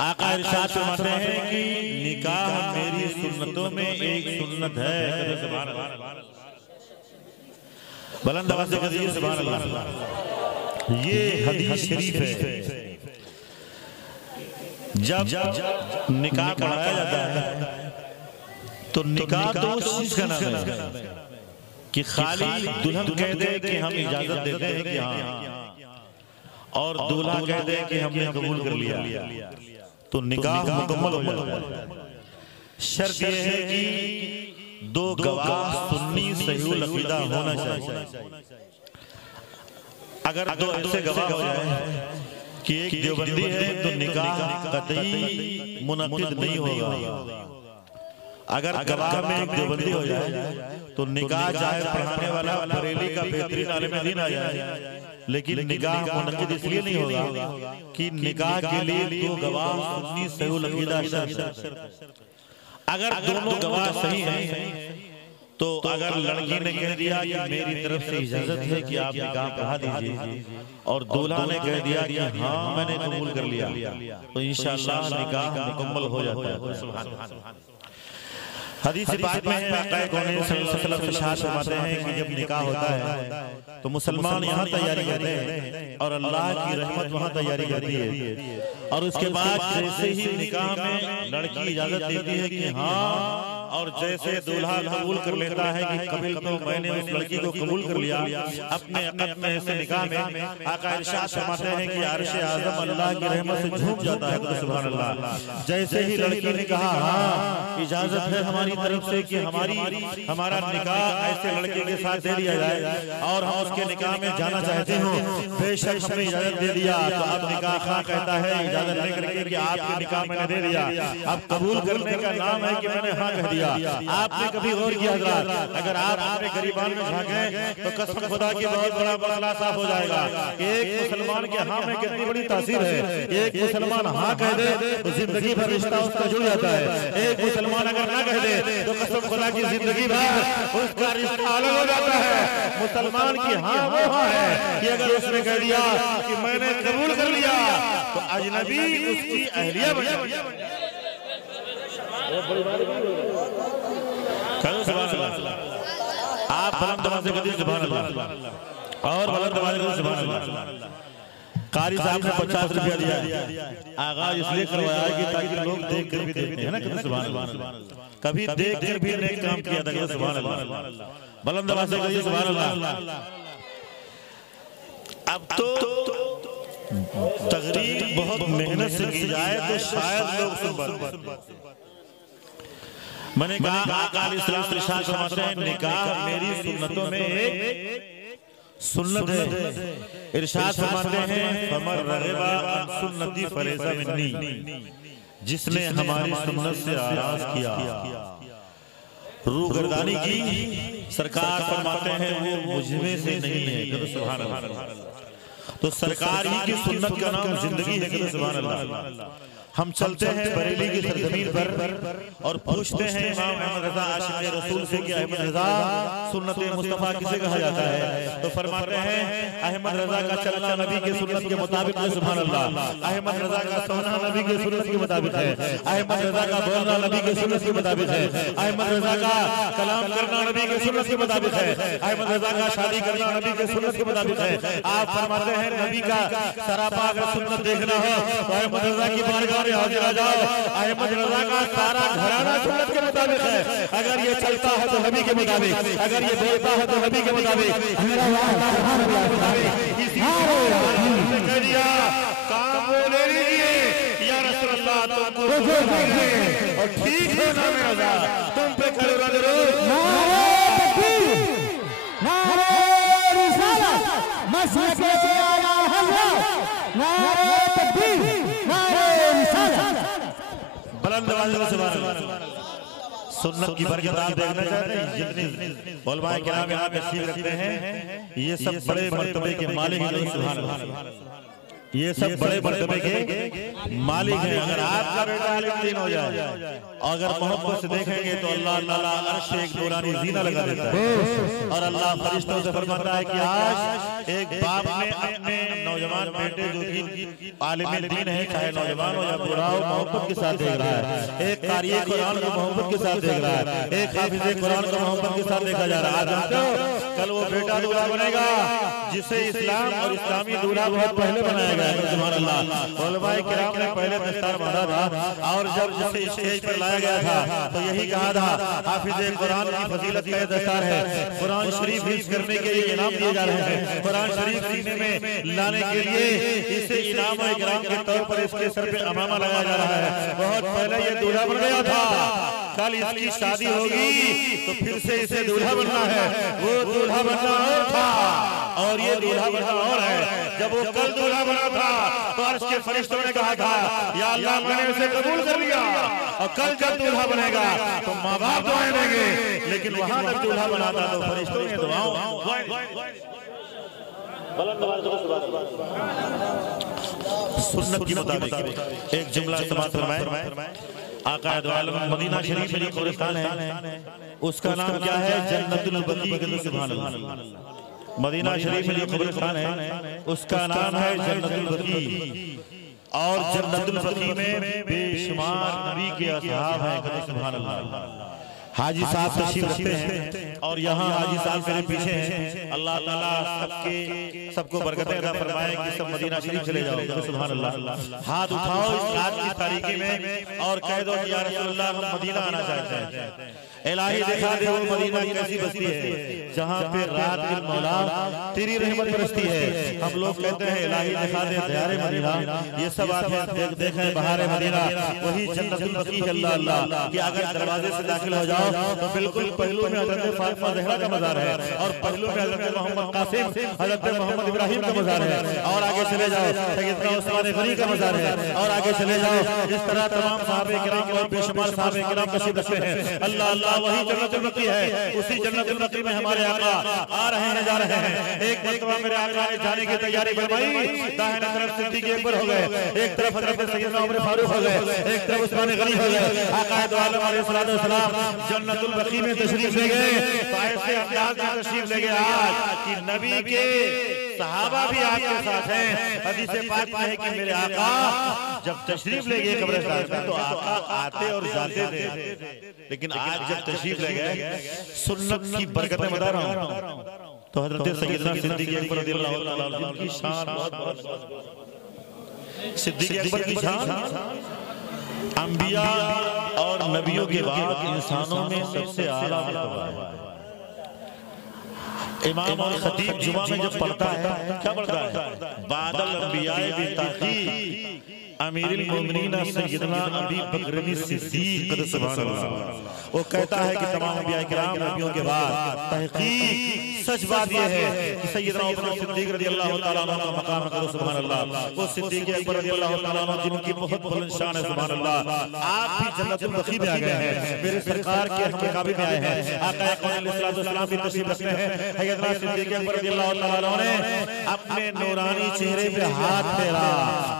आका इरशाद फरमाते हैं कि निकाह मेरी सुन्नतों में एक सुन्नत है। बुलंद आवाज से कहिए सुभान अल्लाह। ये हदीस शरीफ है। जब निकाह पढ़ाया जाता है तो निकाह तो उस चीज का नाम है कि खाली दुल्हन कह दे कि हम इजाजत देते हैं कि हाँ, और दूल्हा कह दे कि हमने कबूल कर लिया, तो निकाह मुकम्मल हो जाता है। शर्त यह है कि दो गवाह सुन्नी सहीहुल अकीदा होना चाहिए। अगर दो ऐसे गवाह हो जाए कि एक देवबंदी है तो निकाह कतई मुनक़िद नहीं होगा। अगर गवाह में एक देवबंदी हो जाए तो निकाह चाहे पढ़ाने वाला बरेली का बेहतरीन आलिम दीन आ जाए, लेकिन निकाह मुनक़िद इसलिए नहीं होगा कि निकाह के लिए दो गवाह सुन्नी सहीहुल अकीदा शर्त। अगर दोनों गवाह सही हैं तो अगर लड़की ने कह दिया कि मेरी तरफ से इजाजत है कि आप निकाह पढ़ा दीजिए, और दूल्हा ने कह दिया कि हाँ मैंने कबूल कर लिया, तो इंशाअल्लाह निकाह मुकम्मल हो जाता है। हदीस पाक में है आका कौन सल्लल्लाहु अलैहि वसल्लम फरमाते हैं कि जब निकाह होता है तो मुसलमान यहाँ तैयारी करते हैं और अल्लाह की रहमत वहाँ तैयारी करती है, और उसके बाद जैसे ही निकाह में लड़की इजाजत देती है कि हाँ, और जैसे दूल्हा कबूल कर लेता है कि कबील तो मैंने उस लड़की को कबूल कर लिया, अपने अक़द में ऐसे निकाह में आका इरशाद फरमाते हैं कि अर्श आज़म अल्लाह की रहमत से झूम जाता है। सुभान अल्लाह। जैसे ही लड़की ने कहा हाँ इजाजत है हमारी तरफ से कि हमारा निकाह ऐसे लड़के के साथ दे दिया जाए और हम उसके निकाह में जाना चाहते हो, बेशक हमने इजाजत दे दिया, तो अब निकाह खां कहता है इजाजत लेकर के कि आपके निकाह मैंने दे दिया। अब कबूल करने का नाम है कि मैंने हाँ कह दिया। आपने कभी गौर किया हज़रात, अगर आप अपने गरीबान में झांके तो कसम खुदा की बहुत बड़ा मसला साफ हो जाएगा। एक मुसलमान के हाँ में कितनी बड़ी तासीर है। एक मुसलमान हाँ कह दे तो जिंदगी भर रिश्ता उसका जुड़ जाता है। एक मुसलमान अगर ना कह दे तो कसम खुदा की जिंदगी भर उसका रिश्ता अलग हो जाता है। मुसलमान की हाँ वो हाँ है कि अगर उसने कह दिया कि मैंने कबूल कर लिया तो अजनबी उसकी अहलिया बन जाती है। आप बुलंद आवाज़ से कहिए सुभान अल्लाह, और बुलंद आवाज़ से सुभान अल्लाह। कारी साहब ने 50 रुपया दिया, आगाज इसलिए करवाया कि ताकि लोग देख कर भी देखते हैं ना, कहते सुभान अल्लाह। कभी देख कर भी नेक काम किया था, सुभान अल्लाह। बुलंद आवाज़ से कहिए सुभान अल्लाह। अब तो तकरीर बहुत मेहनत से की जाए तो शायद लोग सुन। मैंने कहा आका इरशाद फरमाते हैं निकाह मेरी सुन्नतों में एक सुन्नत है। इरशाद फरमाते हैं फमन रग़िबा अन सुन्नती फलैसा मिन्नी, जिसने हमारी सुन्नत से आराज किया, रूगर्दानी की, सरकार फरमाते हैं वो मुझमें से नहीं है। सुभान अल्लाह। तो सरकार ही की सुन्नत का नाम जिंदगी है। सुभान अल्लाह। हम चलते हैं बरेली की सरजमीन पर और पूछते हैं इमाम अहमद रज़ा आशिक़ रसूल से कि अहमद रज़ा सुन्नत मुस्तफ़ा किसे कहा जाता है? तो फरमाते हैं अहमद रज़ा का चलना नबी के सुन्नत के मुताबिक है। सुभान अल्लाह। अहमद रज़ा का सोना नबी के सुन्नत के मुताबिक है। अहमद रज़ा का बोलना नबी के सुन्नत के मुताबिक है। अहमद रज़ा का कलाम करना नबी के सुन्नत के मुताबिक है। अहमद रज़ा का शादी करना नबी के सुन्नत के मुताबिक है। आप फरमाते हैं नबी का सरापा अगर सुन्नत देखना हो तो अहमद रज़ा की बारगाह हाजिर आ जाओ। अहमद रज़ा का सारा घराना सुन्नत के मुताबिक है। अगर ये चलता है तो नबी के मुताबिक, अगर ये बोलता है तो नबी के मुताबिक। कह दिया काम वो ले लीजिए या रसूल अल्लाह तुमको और ठीक है ना मेरा तुम पे करूँगा जरूर। नारे रिसालत मसलक आला हज़रत, नारे तकबीर, नारे रिसालत। बुलंद आवाज़ से सुभान अल्लाह। सुन्नत की बरकत आप देखना चाहते हैं, जितने उलमाए किराम यहाँ तशरीफ रखते हैं ये सब बड़े मर्तबे के मालिक हैं। सुभान अल्लाह। ये सब बड़े मर्तबे के मालिक हैं। अगर आपका बेटा आलिम दीन हो जाए, अगर मोहब्बत से देखेंगे तो अल्लाह ताला अर्श एक नूरानी जीना लगा देता है, और अल्लाह फरिश्तों से फरमाता है कि आज एक बाप ने अपने नौजवान बेटे जो कि आलिम दीन है, चाहे नौजवान हो या बूढ़ा हो, मोहब्बत के साथ देख रहा है। एक कारी कुरान को मोहब्बत के साथ देख रहा है, एक हाफिज कुरान को मोहब्बत के साथ देखा जा रहा है। आज जानते हो कल वो बेटा दूल्हा बनेगा जिसे इस्लाम और इस्लामी दूल्हा बहुत पहले बनाया गया है। सुभान अल्लाह। उलमाए किराम ने पहले दस्तार बांधा था और जब जिसे स्टेज पर लाया गया था तो यही कहा था हाफिज कुरान की फजीलत का दस्तार है। कुरान शरीफ हिफ्ज करने के लिए इनाम दिए जा रहे हैं, कुरान शरीफ सीने में लाने के लिए इसे इनाम और इकराम के तौर पर इसके सर पे अमामा लगाया जा रहा है। बहुत पहले ये दूल्हा बन गया था, कल इसकी शादी होगी तो फिर से इसे दूल्हा बनना है। वो दूल्हा बनना और था और ये दूल्हा बनना और है। जब वो कल दूल्हा बना था तो अर्श के फरिश्तों ने कहा था या अल्लाह मैंने उसे कबूल कर लिया, और कल जब दूल्हा बनेगा तो माँ बाप दुआएं देंगे, लेकिन वहां तक दूल्हा बना था तो फरिश्तों ने दुआओं। सुन्नत के मुताबिक एक जुमला समाप्त फरमाए। आका दो आलम मदीना शरीफ में कब्रिस्तान है, उसका नाम क्या है? जन्नतुल बकी। सुभान अल्लाह। मदीना शरीफ में जो कब्रिस्तान है उसका नाम है जन्नतुल बकी, और जन्नतुल बकी में बेशुमार नबी के असहाब हैं। सुभान अल्लाह। हाजी साहब तशरीफ रखते हैं और यहाँ हाजी साहब मेरे पीछे हैं। अल्लाह ताला सबको बरकतें अता फरमाए कि सब मदीना शरीफ चले जाओ। सुभान अल्लाह। हाथ उठाओ इस रात की तारीखी में और कह दो या रसूल अल्लाह हम मदीना आना चाहते हैं। इलाही दिखा दे वो मदीना कैसी बस्ती है जहाँ पे रात के मौला तेरी रहमत बरसती है। हम लोग कहते हैं इलाही दिखा दे दयारे मदीना, ये सब आते देखें बहारे मदीना, वही जन्नतुल बकी है। अल्लाह अल्लाह कि अगर दरवाजे से दाखिल हो जाओ तो बिल्कुल पहलू में हजरत फातिमा ज़हरा का मज़ार है और पहलू में हजरत मोहम्मद कासिम, हजरत मोहम्मद इब्राहिम का मज़ार है, और आगे चले जाओ सैयदना उस्मान गनी का मज़ार है, और आगे चले जाओ इस तरह तमाम साहबे किराम और बेशुमार साहबे किराम तशरीफ रखते हैं। अल्लाह अल्लाह वही जन्नतुल बकी है। उसी जन्नतुल बकी में हमारे आका आ रहे हैं, जा रहे हैं। एक मरतबा मेरे आका ने जाने की तैयारी फरमाई, दाहिने तरफ सिद्दीक़ अकबर हो गए, एक तरफ हजरत सैयदना उमर फारूक हो गए, एक तरफ उस्मान गनी हो गए। आका दो आलम अलैहि सलाम जन्नतुल बकी में तशरीफ ले गए। तो ऐसे अंदाज में तशरीफ ले गए आज कि नबी के सहाबा भी आपके साथ हैं। हदीस पाक में है कि मेरे आका जब तशरीफ ले गए कब्रिस्तान में तो आका आते और जाते थे, लेकिन आज जब तशरीफ ले गए सुन्नत की बरकतें बता रहा हूं तो हजरत सैयदना सिद्दीक़ अकबर रज़ियल्लाहु ताला अन्हु की शान बहुत। सिद्दीक़ अकबर की शान अंबिया और नबियों के बाद इंसानों में सबसे आला मर्तबा है। इमाम और खतीब जुमा में जब पढ़ता है क्या पढ़ता है? बादल अंबिया बिताक़ी अमीरुल मोमिनीन सैयदना अबी बकर सिद्दीक़ सुभान अल्लाह। वो कहता है कि तमाम अंबिया किराम नबियों के बाद तहक़ीक़ सच बात यह है कि सैयदना अबू सिद्दीक़ रज़ियल्लाहु ताला अन्हु का मकाम करो। सुभान अल्लाह। वो सिद्दीक़ अकबर रज़ियल्लाहु ताला अन्हु जिनकी बहुत बुलंद शान है। सुभान अल्लाह। आप भी जन्नतुल बकी में आ गए हैं, मेरे सरकार के हम काबे में आए हैं। आका कौन अलैहिस्सलाम की तशरीफ रखते हैं। सैयदना सिद्दीक़ अकबर रज़ियल्लाहु ताला अन्हु ने अपने नूरानी चेहरे पे हाथ फेरा।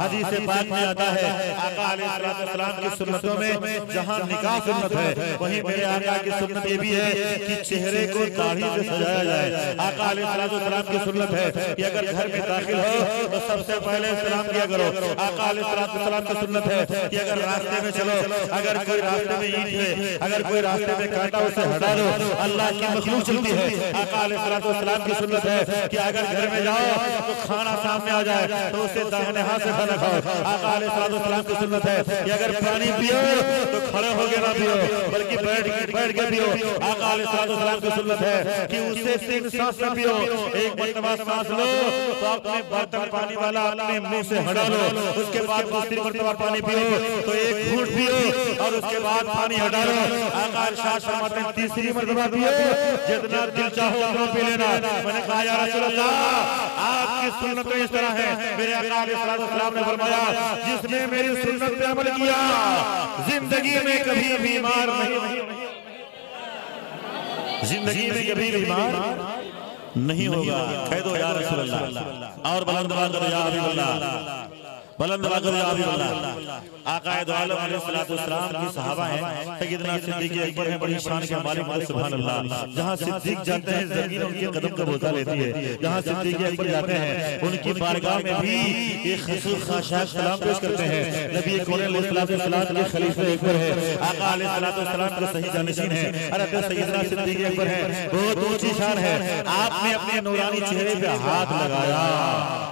हदीस पाक में आता है आका अलैहिस्सलाम की सुन्नतों में जहां निकाह सुन्नत है वहीं मेरे आका की सुन्नत ये भी है कि चेहरे को दाढ़ी से सजाया जाए। आका अलैहिस्सलाम की सुन्नत है कि अगर घर में दाखिल हो तो सबसे पहले सलाम किया करो। आका अलैहिस्सलाम की सुन्नत है कि अगर रास्ते में चलो, अगर कोई रास्ते में ईंट है, अगर कोई रास्ते में कांटा उसे हटा दो, अल्लाह की मखलूक चलती है। आका अलैहिस्सलाम की सुन्नत है कि अगर घर में जाओ तो खाना सामने आ जाए तो उसे दाहिने हाथ से खाना खाओ। आका अलैहिस्सलाम की सुन्नत है कि अगर पानी पियो तो खड़े होकर ना पियो बल्कि बैठ के पियो। आका अलैहिस्सलाम की सुन्नत है कि उसे 3 सांस न पियो, एक मरतबा सांस लो तो अपने बर्तन पानी वाला अपने मुंह से हटा लो, उसके बाद दूसरी मरतबा पानी पियो तो एक घूंट पियो और उसके बाद पानी हटा लो। आका इरशाद फरमाते हैं तीसरी मरतबा पियो, जितना दिल चाहो उतना पी लेना। मैंने कहा या रसूल अल्लाह आपकी सुन्नत इस तरह है। मेरे आका अलैहिस्सलाम ने फरमाया जिसने मेरी सुन्नत पे अमल किया जिंदगी में कभी बीमार नहीं, जिंदगी में कभी बीमार नहीं होगा। कह दो या रसूल अल्लाह और बुलंद आवाज करो या हबीब अल्लाह। बुलंद आकाए दो आलम अलैहिस्सलाम की सहाबा हैं, सैयदना सिद्दीक़ अकबर हैं, बड़ी शान के मालिक हैं, सुभान अल्लाह। जहां सिद्दीक़ जाते हैं ज़मीन उनके कदम का बोझा लेती है, जहां सिद्दीक़ अकबर जाते हैं उनकी बारगाह में भी एक खसूस खाशाक सलाम पेश करते हैं। नबी कौन अलैहिस्सलाम के खलीफे अकबर है, आका अलैहिस्सलाम के सही जानशीन है, हज़रत सैयदना सिद्दीक़ अकबर है, बहुत ऊंची शान है। आपने अपने नूरानी चेहरे पे हाथ लगाया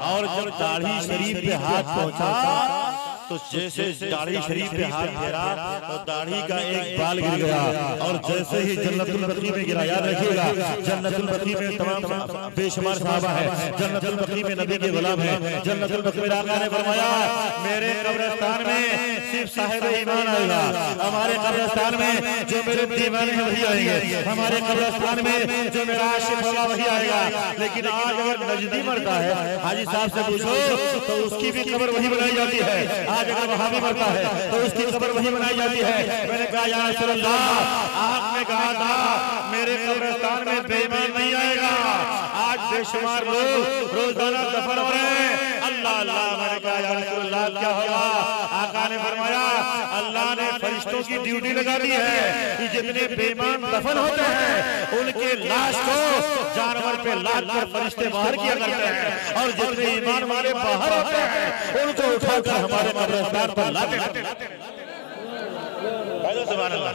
और जब दाढ़ी शरीफ पे हाथ पहुंचा तो जैसे दाढ़ी शरीफ पे हाथ फेरा तो दाढ़ी का एक बाल गिर गया और जैसे ही जन्नतुल बकी में गिरा। याद रखिएगा जन्नतुल बकी में तमाम बेशुमार सहाबा है, जन्नतुल बकी में नबी के गुलाम है। जन्नतुल बकी में आका ने फरमाया मेरे कब्रिस्तान में सिर्फ साहिब ईमान आएगा, हमारे कब्रिस्तान में जो मेरे दीवाने हैं वही आएंगे, हमारे कब्रिस्तान में जो मेरा आशिक होगा वही आएगा। लेकिन आज अगर नजदी मरता है हाजी साहब से पूछो तो उसकी भी कब्र वही बनाई जाती है। आज अगर वहाबी मरता है तो उसकी कब्र वही बनाई जाती है। मैंने कहा या रसूल अल्लाह, आपने कहा था मेरे कब्रिस्तान में बेईमान नहीं आएगा। आज बेशुमार लोग रोजाना दफन हो रहे हैं। अल्लाह अल्लाह, मैंने कहा या रसूल अल्लाह क्या होगा? आका ने फरमाया अल्लाह ने फरिश्तों की ड्यूटी लगा दी है कि जितने बेईमान दफन होते हैं उनके लाश को जानवर पे लाद कर फरिश्ते बाहर किया करते हैं और जितने ईमान वाले बाहर होते हैं उनको उठाकर हमारे कब्रिस्तान पर लाते हैं। सुभान अल्लाह,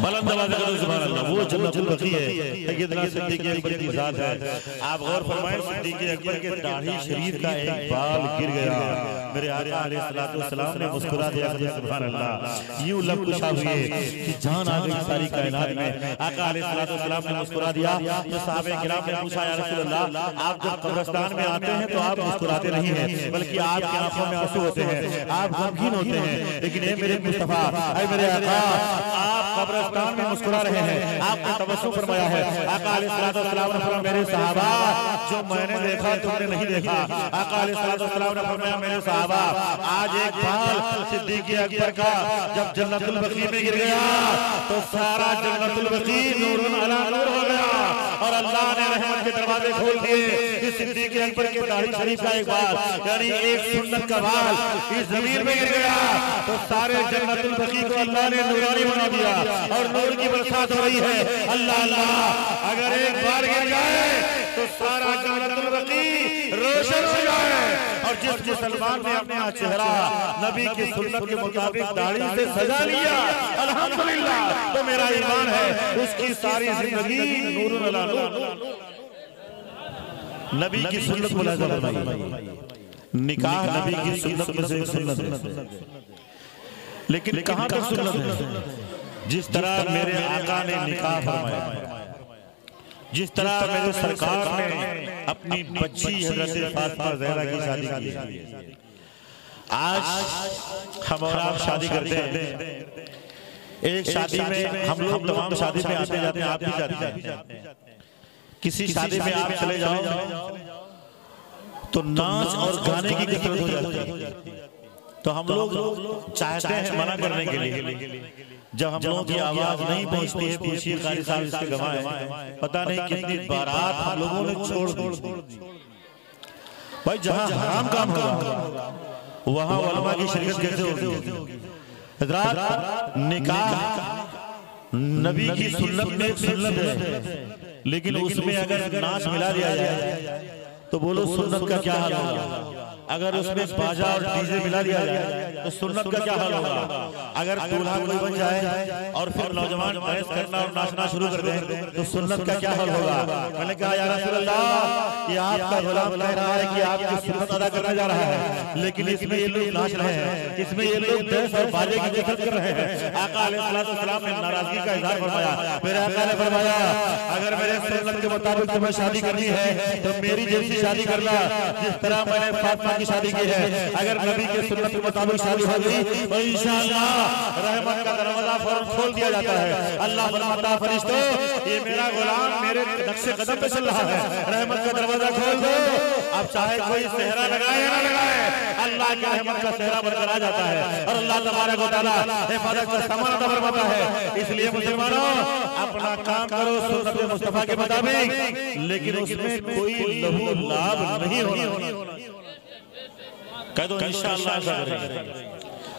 बुलंद आवाज़ करो सुभान अल्लाह। वो जन्नतुल बकी है, सैयदना सिद्दीक़ अकबर की ज़ात है। आप गौर फरमाएं सिद्दीक़ अकबर के दाढ़ी शरीफ का एक बाल गिर गया, मेरे आका अलैहिस्सलाम ने मुस्कुरा दिया सुभान अल्लाह। यूं लब कुशा हुए कि जान आ गई सारी कायनात में। आका अलैहिस्सलाम ने मुस्कुरा दिया तो सहाबे किराम ने पूछा या रसूल अल्लाह, आप जब कब्रिस्तान में आते हैं तो आप मुस्कुराते नहीं हैं बल्कि आपकी आंखों में आंसू होते हैं, आप गमगीन होते हैं। लेकिन ए मेरे मुस्तफा, ए मेरे आका, आप कब्रिस्तान में मुस्कुरा रहे हैं, आपने तवज्जो फरमाया है। आका अलैहिस्सलाम ने फरमाया मेरे सहाबा जो मैंने देखा तुमने नहीं देखा। आका अलैहिस्सलाम ने फरमाया मेरे सहाबा आज एक बाल सिद्दीक़ अकबर का जब जन्नतुल बकी में गिर गया तो सारा जन्नतुल बकी नूरुन अला नूर हो गया और अल्लाह ने रहमत के दरवाजे खोल दिए। इस सिद्दीक़ अकबर के दाढ़ी शरीफ का एक बाल यानी एक सुन्नत का बाल इस जमीन में गिर गया तो सारे जन्नतुल बकी को अल्लाह ने नूरानी बना दिया और नूर की बरसात हो रही है। अल्लाह अल्लाह, अगर एक बार गिर जाए तो सारा जन्नतुल बकी रोशन हो जाए। और जिस मुसलमान ने अपना चेहरा नबी की सुन्नत के मुताबिक दाढ़ी से सजा लिया अल्हम्दुलिल्लाह तो मेरा ईमान है उसकी सारी जिंदगी नूरुन अला नूर। नबी की सुन्नत मुलाज़म बनाइए, निकाह नबी की सुन्नत में से सुन्नत है। लेकिन कहां तक सुन्नत है? जिस तरह मेरे आका ने निकाह फरमाया, जिस तरह मेरे सरकार ने अपनी बच्ची हज़रत फातिमा ज़हरा की शादी की। आज हम और आप शादी करते हैं, एक शादी में हम लोग तमाम शादी में आते जाते हैं, आप भी जाते हैं। किसी शादी में आप चले जाओ तो नाच और गाने की कसरत हो जाती है। तो हम लोग चाहते हैं मना करने के लिए, जब हम लोगों की आवाज नहीं पहुंचती है पूछिए कारी साहब इसके गवाह हैं, पता नहीं कितनी बारात हम लोगों ने छोड़ दी। भाई जहां हराम काम होगा वहां उलमा की शिरकत कैसे होगी? हज़रात निकाह नबी की सुन्नत में सुन्नत है, लेकिन उसमें अगर नाच मिला दिया जाए तो बोलो सुन्नत का क्या हाल होगा? अगर उसमें बाजा और डीजे मिला दिया जाए तो सुन्नत का क्या हाल होगा? अगर दूल्हा कोई बन जाए और फिर नौजवान बहस करना और नाचना शुरू कर दे तो सुन्नत का क्या हाल होगा? मैंने कहा या रसूल अल्लाह, ये आपका गुलाम कह रहा है कि आपकी सुन्नत अदा करने जा रहा है, लेकिन इसमें ये लोग नाच रहे हैं, इसमें ये लोग दहस और बाजे की कसरत कर रहे हैं। आका अलैहिस्सलाम ने नाराजगी का इजहार फरमाया। मेरे आका ने फरमाया अगर मेरे सुन्नत के मुताबिक तुम्हें शादी करनी है तो मेरी जैसी शादी करना जिस तरह मैंने फातिमा की शादी की है। अगर नबी के सुन्नत के मुताबिक शादी हो गई तो इंशाअल्लाह रहमत का दरवाजा फौरन खोल दिया जाता है। अल्लाह फरमाता फरिश्तों ये मेरा गुलाम मेरे नक्शे कदम पे चल रहा है, रहमत का दरवाजा खोल दो। अब चाहे कोई सेहरा लगाए या ना लगाए अल्लाह की रहमत का सेहरा बरकरार आ जाता है और अल्लाह तबारक व तआला हिफाजत का सामान अता फरमाता है। इसलिए मुसलमानों अपना काम करो सुन्नत मुस्तफा के मुताबिक, लेकिन उसमें कोई लहू लाभ नहीं होना। कह दो इंशाअल्लाह ऐसा करेंगे,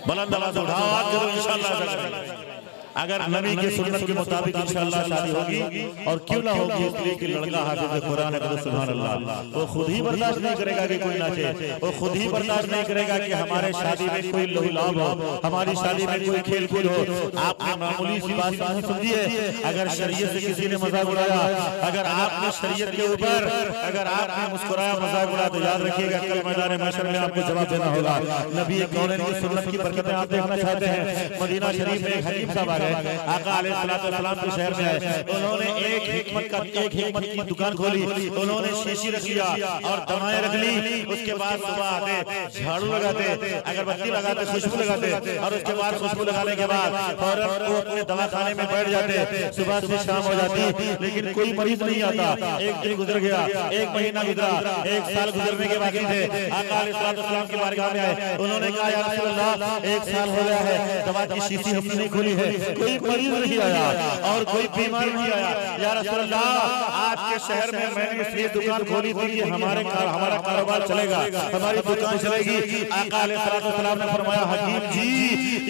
बुलंद आवाज उठाओ, हाथ करो इंशाअल्लाह ऐसा करेंगे। अगर नबी के सुन्नत के मुताबिक इंशाअल्लाह शादी होगी, और क्यों ना होगी, इसलिए कि लड़का हाफिज़ कुरान है, सुभान अल्लाह, वो खुद ही बर्दाश्त नहीं करेगा कि कोई नाचे, वो खुद ही बर्दाश्त नहीं करेगा कि हमारे शादी में कोई लहू-लहाव हो, हमारी शादी में कोई खेल कूद हो। आपने मामूली सी बात नहीं समझी है, अगर शरीयत से किसी ने मजाक उड़ाया, अगर आपने शरीयत के ऊपर अगर आपने मुस्कुराया, मजाक उड़ाया, तो याद रखिएगा कल मैदान महशर में आपको जवाब देना होगा। नबी कौनैन की सुन्नत की बरकतें आप देखना चाहते हैं, मदीना शरीफ में एक हकीम साहब आका अलैहिस्सलाम के शहर में आए, उन्होंने एक हिकमत की दुकान खोली, उन्होंने शीशी रख लिया और दवाएं रख ली। उसके बाद सुबह आते, झाड़ू लगाते, अगरबत्ती लगाते, खुशबू लगाते, और उसके बाद खुशबू लगाने के बाद फौरन वो अपने दवाखाने में बैठ जाते। सुबह से शाम हो जाती, लेकिन कोई मरीज नहीं आता। एक दिन गुजर गया, एक महीना गुजरा, एक साल गुजरने के बाकी थे। आका अलैहिस्सलाम की बारगाह में आए, उन्होंने कहा या रसूल अल्लाह, एक साल हो गया है, दवा की शीशी हमने नहीं खोली है, कोई मरीज नहीं आया और कोई बीमार नहीं आया। या रसूल अल्लाह, आपके शहर में मैंने इसलिए दुकान खोली थी कि हमारा कारोबार चलेगा, हमारी दुकान चलेगी। आका अलैहिस्सलाम ने फरमाया, हकीम जी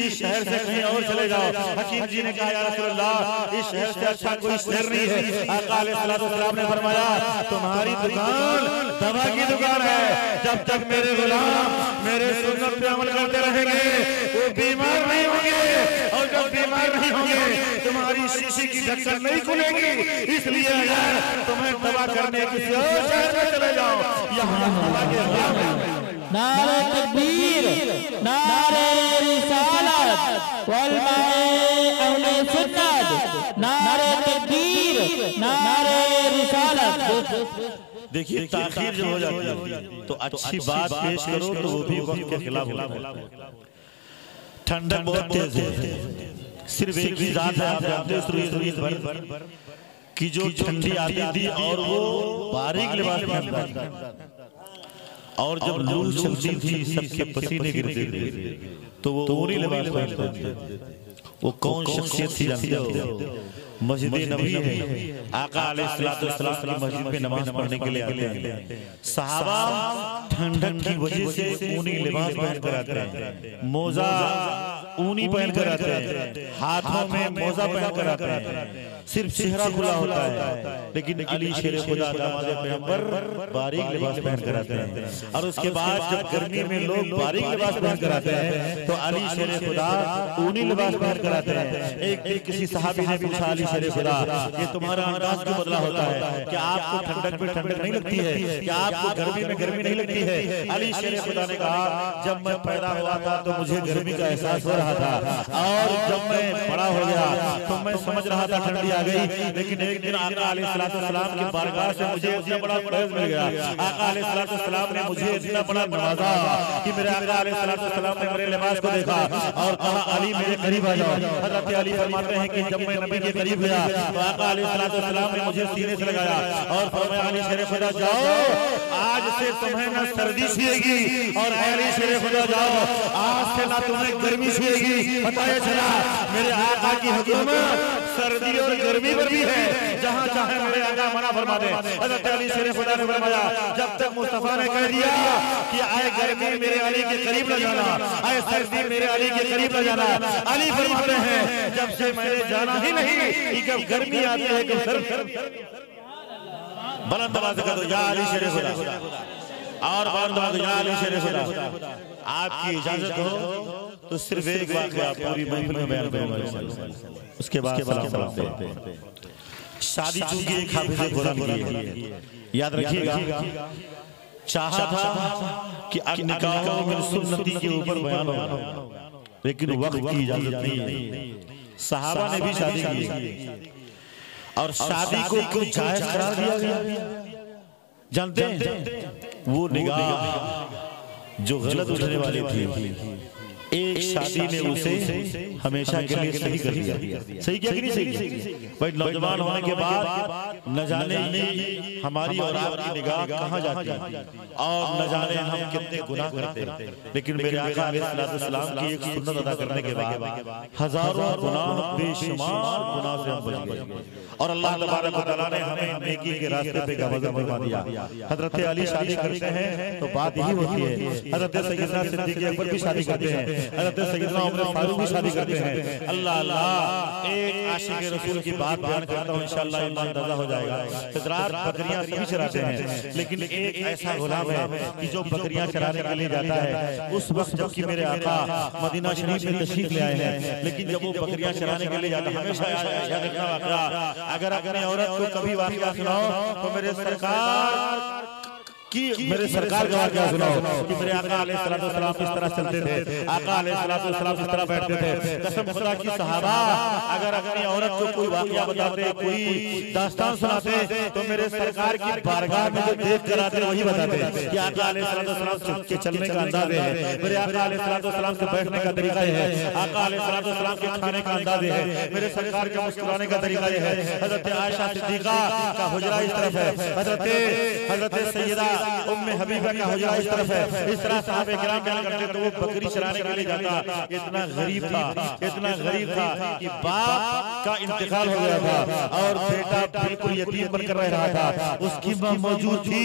इस शहर से कहीं और चले जाओ। हकीम जी ने कहा, या रसूल अल्लाह, इस शहर से अच्छा कोई शहर नहीं है। आका अलैहिस्सलाम ने फरमाया, तुम्हारी दुकान दवा की दुकान है, जब तक मेरे गुलाम मेरे सुन्नत पे अमल करते रहेंगे वो बीमार नहीं होंगे, और जब बीमार नहीं होंगे तुम्हारी शीशी की ढक्कन नहीं खुलेगी। इसलिए अगर तुम्हें दवा करने किसी और शहर में चले जाओ, यहाँ दवा के नारे तकबीर, नारे रिसालत, वलमाए अहले सुन्नत, नारे तकबीर, नारे रिसालत। देखिए ताखीर जो हो जाती है तो अच्छी बात पेश करो तो वो भी वक्त के खिलाफ होता है। ठंडक बहुत तेज है, सिर्फ एक ही जात है, आप जानते हो सूरज भर की जो ठंडी आती थी और वो बारीक लिबास पहनता था, और जब लू चलती थी सबके पसीने गिरते थे तो वो ऊनी लिबास पहनते थे। वो कौन शख्सियत थी जानते हो? मस्जिद नबी है, आका अलैहिस्सलाम की मस्जिद में नमाज पढ़ने के लिए आते हैं। सहाबा ठंडक की वजह से ऊनी लिबास पहनकर आते हैं, मोजा ऊनी पहनकर आते हैं, हाथों में मोजा पहनकर आते हैं, सिर्फ चेहरा खुला होता है। लेकिन अली शेर खुदा दामाद पैगंबर बारीक लिबास पहनकर आते हैं। और उसके बाद जब गर्मी में लोग बारीक लिबास पहनकर आते हैं तो अली शेर खुदा ऊनी लिबास पहनकर आते हैं। एक दिन किसी सहाबी ने पूछा, अली शेर खुदा, ये तुम्हारा अंदाज क्यों बदला होता है? क्या आपको ठंडक में ठंडक नहीं लगती है? क्या आपको गर्मी में गर्मी नहीं लगती है? अली शेर खुदा ने कहा, जब मैं पैदा हुआ था तो मुझे गर्मी का एहसास हो रहा था, और जब मैं बड़ा हो गया तो मैं समझ रहा था ठंडी आ गई। लेकिन एक दिन आका अलैहिस्सलाम की बारगाह से मुझे इतना बड़ा फैज़ मिल गया। आका अलैहिस्सलाम ने मुझे इतना बड़ा नवाजा कि मेरे आका अलैहिस्सलाम ने मेरे लिबास को देखा और कहा, अली मेरे करीब आ जाओ। हज़रत अली फरमाते हैं कि जब मैं नबी के करीब गया तो आका अलैहिस्सलाम ने मुझे सीने से लगाया और फरमाया, अली शेर खुदा जाओ, आज से तुम्हें न सर्दी छुएगी, और अली शेर खुदा जाओ, आज से ना तुम्हें गर्मी छुएगी। बताया चला मेरे आका की हुकूमत सर्दी और गर्मी पर भी है, जहाँ चाहे मेरे आका मना फरमा दे। हज़रत अली शेर खुदा ने फरमाया, जब तक मुस्तफा ने कह दिया कि आए गर्मी मेरे अली के करीब न जाना, आए सर्दी मेरे अली के करीब न जाना, अली फरमाते हैं जब से मैंने जाना ही नहीं कि कब गर्मी आती है कब सर्दी। बुलंद आवाज़ से कहो, या अली शेर खुदा, और बुलंद आवाज़ से, या अली शेर खुदा। आपकी इजाजत हो तो सिर्फ एक वाक़या पूरी महफिल में बयान करूंगा, उसके बाद सलाम दे। शादी चूंकि एक हाफिज़ कुरान की है, याद रखिएगा, चाहा था कि निकाह में सुन्नती के ऊपर बयान हो, लेकिन वक्त की इजाजत नहीं है। सहाबा ने भी शादी की और शादी को क्यों जायज करार दिया गया जानते हैं? वो निगाह जो गलत उठने वाली थी, एक शादी ने उसे हमेशा के लिए सही कर दिया। सही किया कि नहीं सही? भाई नौजवान होने के बाद न जाने हमारी और आपकी निगाह कहाँ जाती है और न जाने हम कितने गुनाह करते हैं। लेकिन मेरे आका अलैहिस्सलाम की एक सुन्नत अदा करने के बाद हजारों गुनाह बेशुमार गुनाह से हम बच गए और अल्लाह तबारक व तआला ने हमें नेकी के रास्ते पे गामज़न करवा दिया। हजरत अली शादी करते हैं तो बात यही होती है, हजरत सैयदना सिद्दीक़ अकबर भी शादी करते हैं, हजरत सैयदना उमर फारूक भी शादी करते हैं। अल्लाह अल्लाह एक आशिक रसूल की बात बयान करता हूँ, इंशाअल्लाह ईमान ताज़ा हो जाएगा। हज़रात बकरियां सभी चराते हैं, लेकिन एक ऐसा गुलाम है कि जो बकरियां चराने के लिए जाता है उस वक्त जबकि मेरे आका मदीना शरीफ में तशरीफ ले आए हैं, लेकिन जब वो बकरियां चराने के लिए जाता है हमेशा याद रखना वाक़या, अगर अपनी औरत को कभी वाक़या सुनाओ तो मेरे सरकार का वाक़या सुनाओ कि मेरे आका अलैहिस्सलाम इस तरह चलते थे, आका अलैहिस्सलाम इस तरह बैठते थे। कसम खुदा की सहाबा अगर अपनी औरत को कोई वाक़या बताते, कोई दास्तान सुनाते तो मेरे सरकार की बारगाह में जो देख कर आते वही बताते कि आका अलैहिस्सलाम के चलने का अंदाज है, मेरे आका अलैहिस्सलाम के बैठने का तरीका है, आका अलैहिस्सलाम के खाने का अंदाज है, मेरे सरकार के मुस्कुराने का तरीका है। हज़रत आयशा सिद्दीक़ा का हुजरा इस तरफ है, हज़रत सैयदा उम्मे हबीबा का हुजरा इस तरफ है। इस तरह सहाबे किराम क्या करते तो वो बकरी चराने के लिए जाता। इतना गरीब था कि बाप का इंतकाल हो गया था और बेटा बिल्कुल यतीम बनकर रह रहा था। उसकी मां मौजूद थी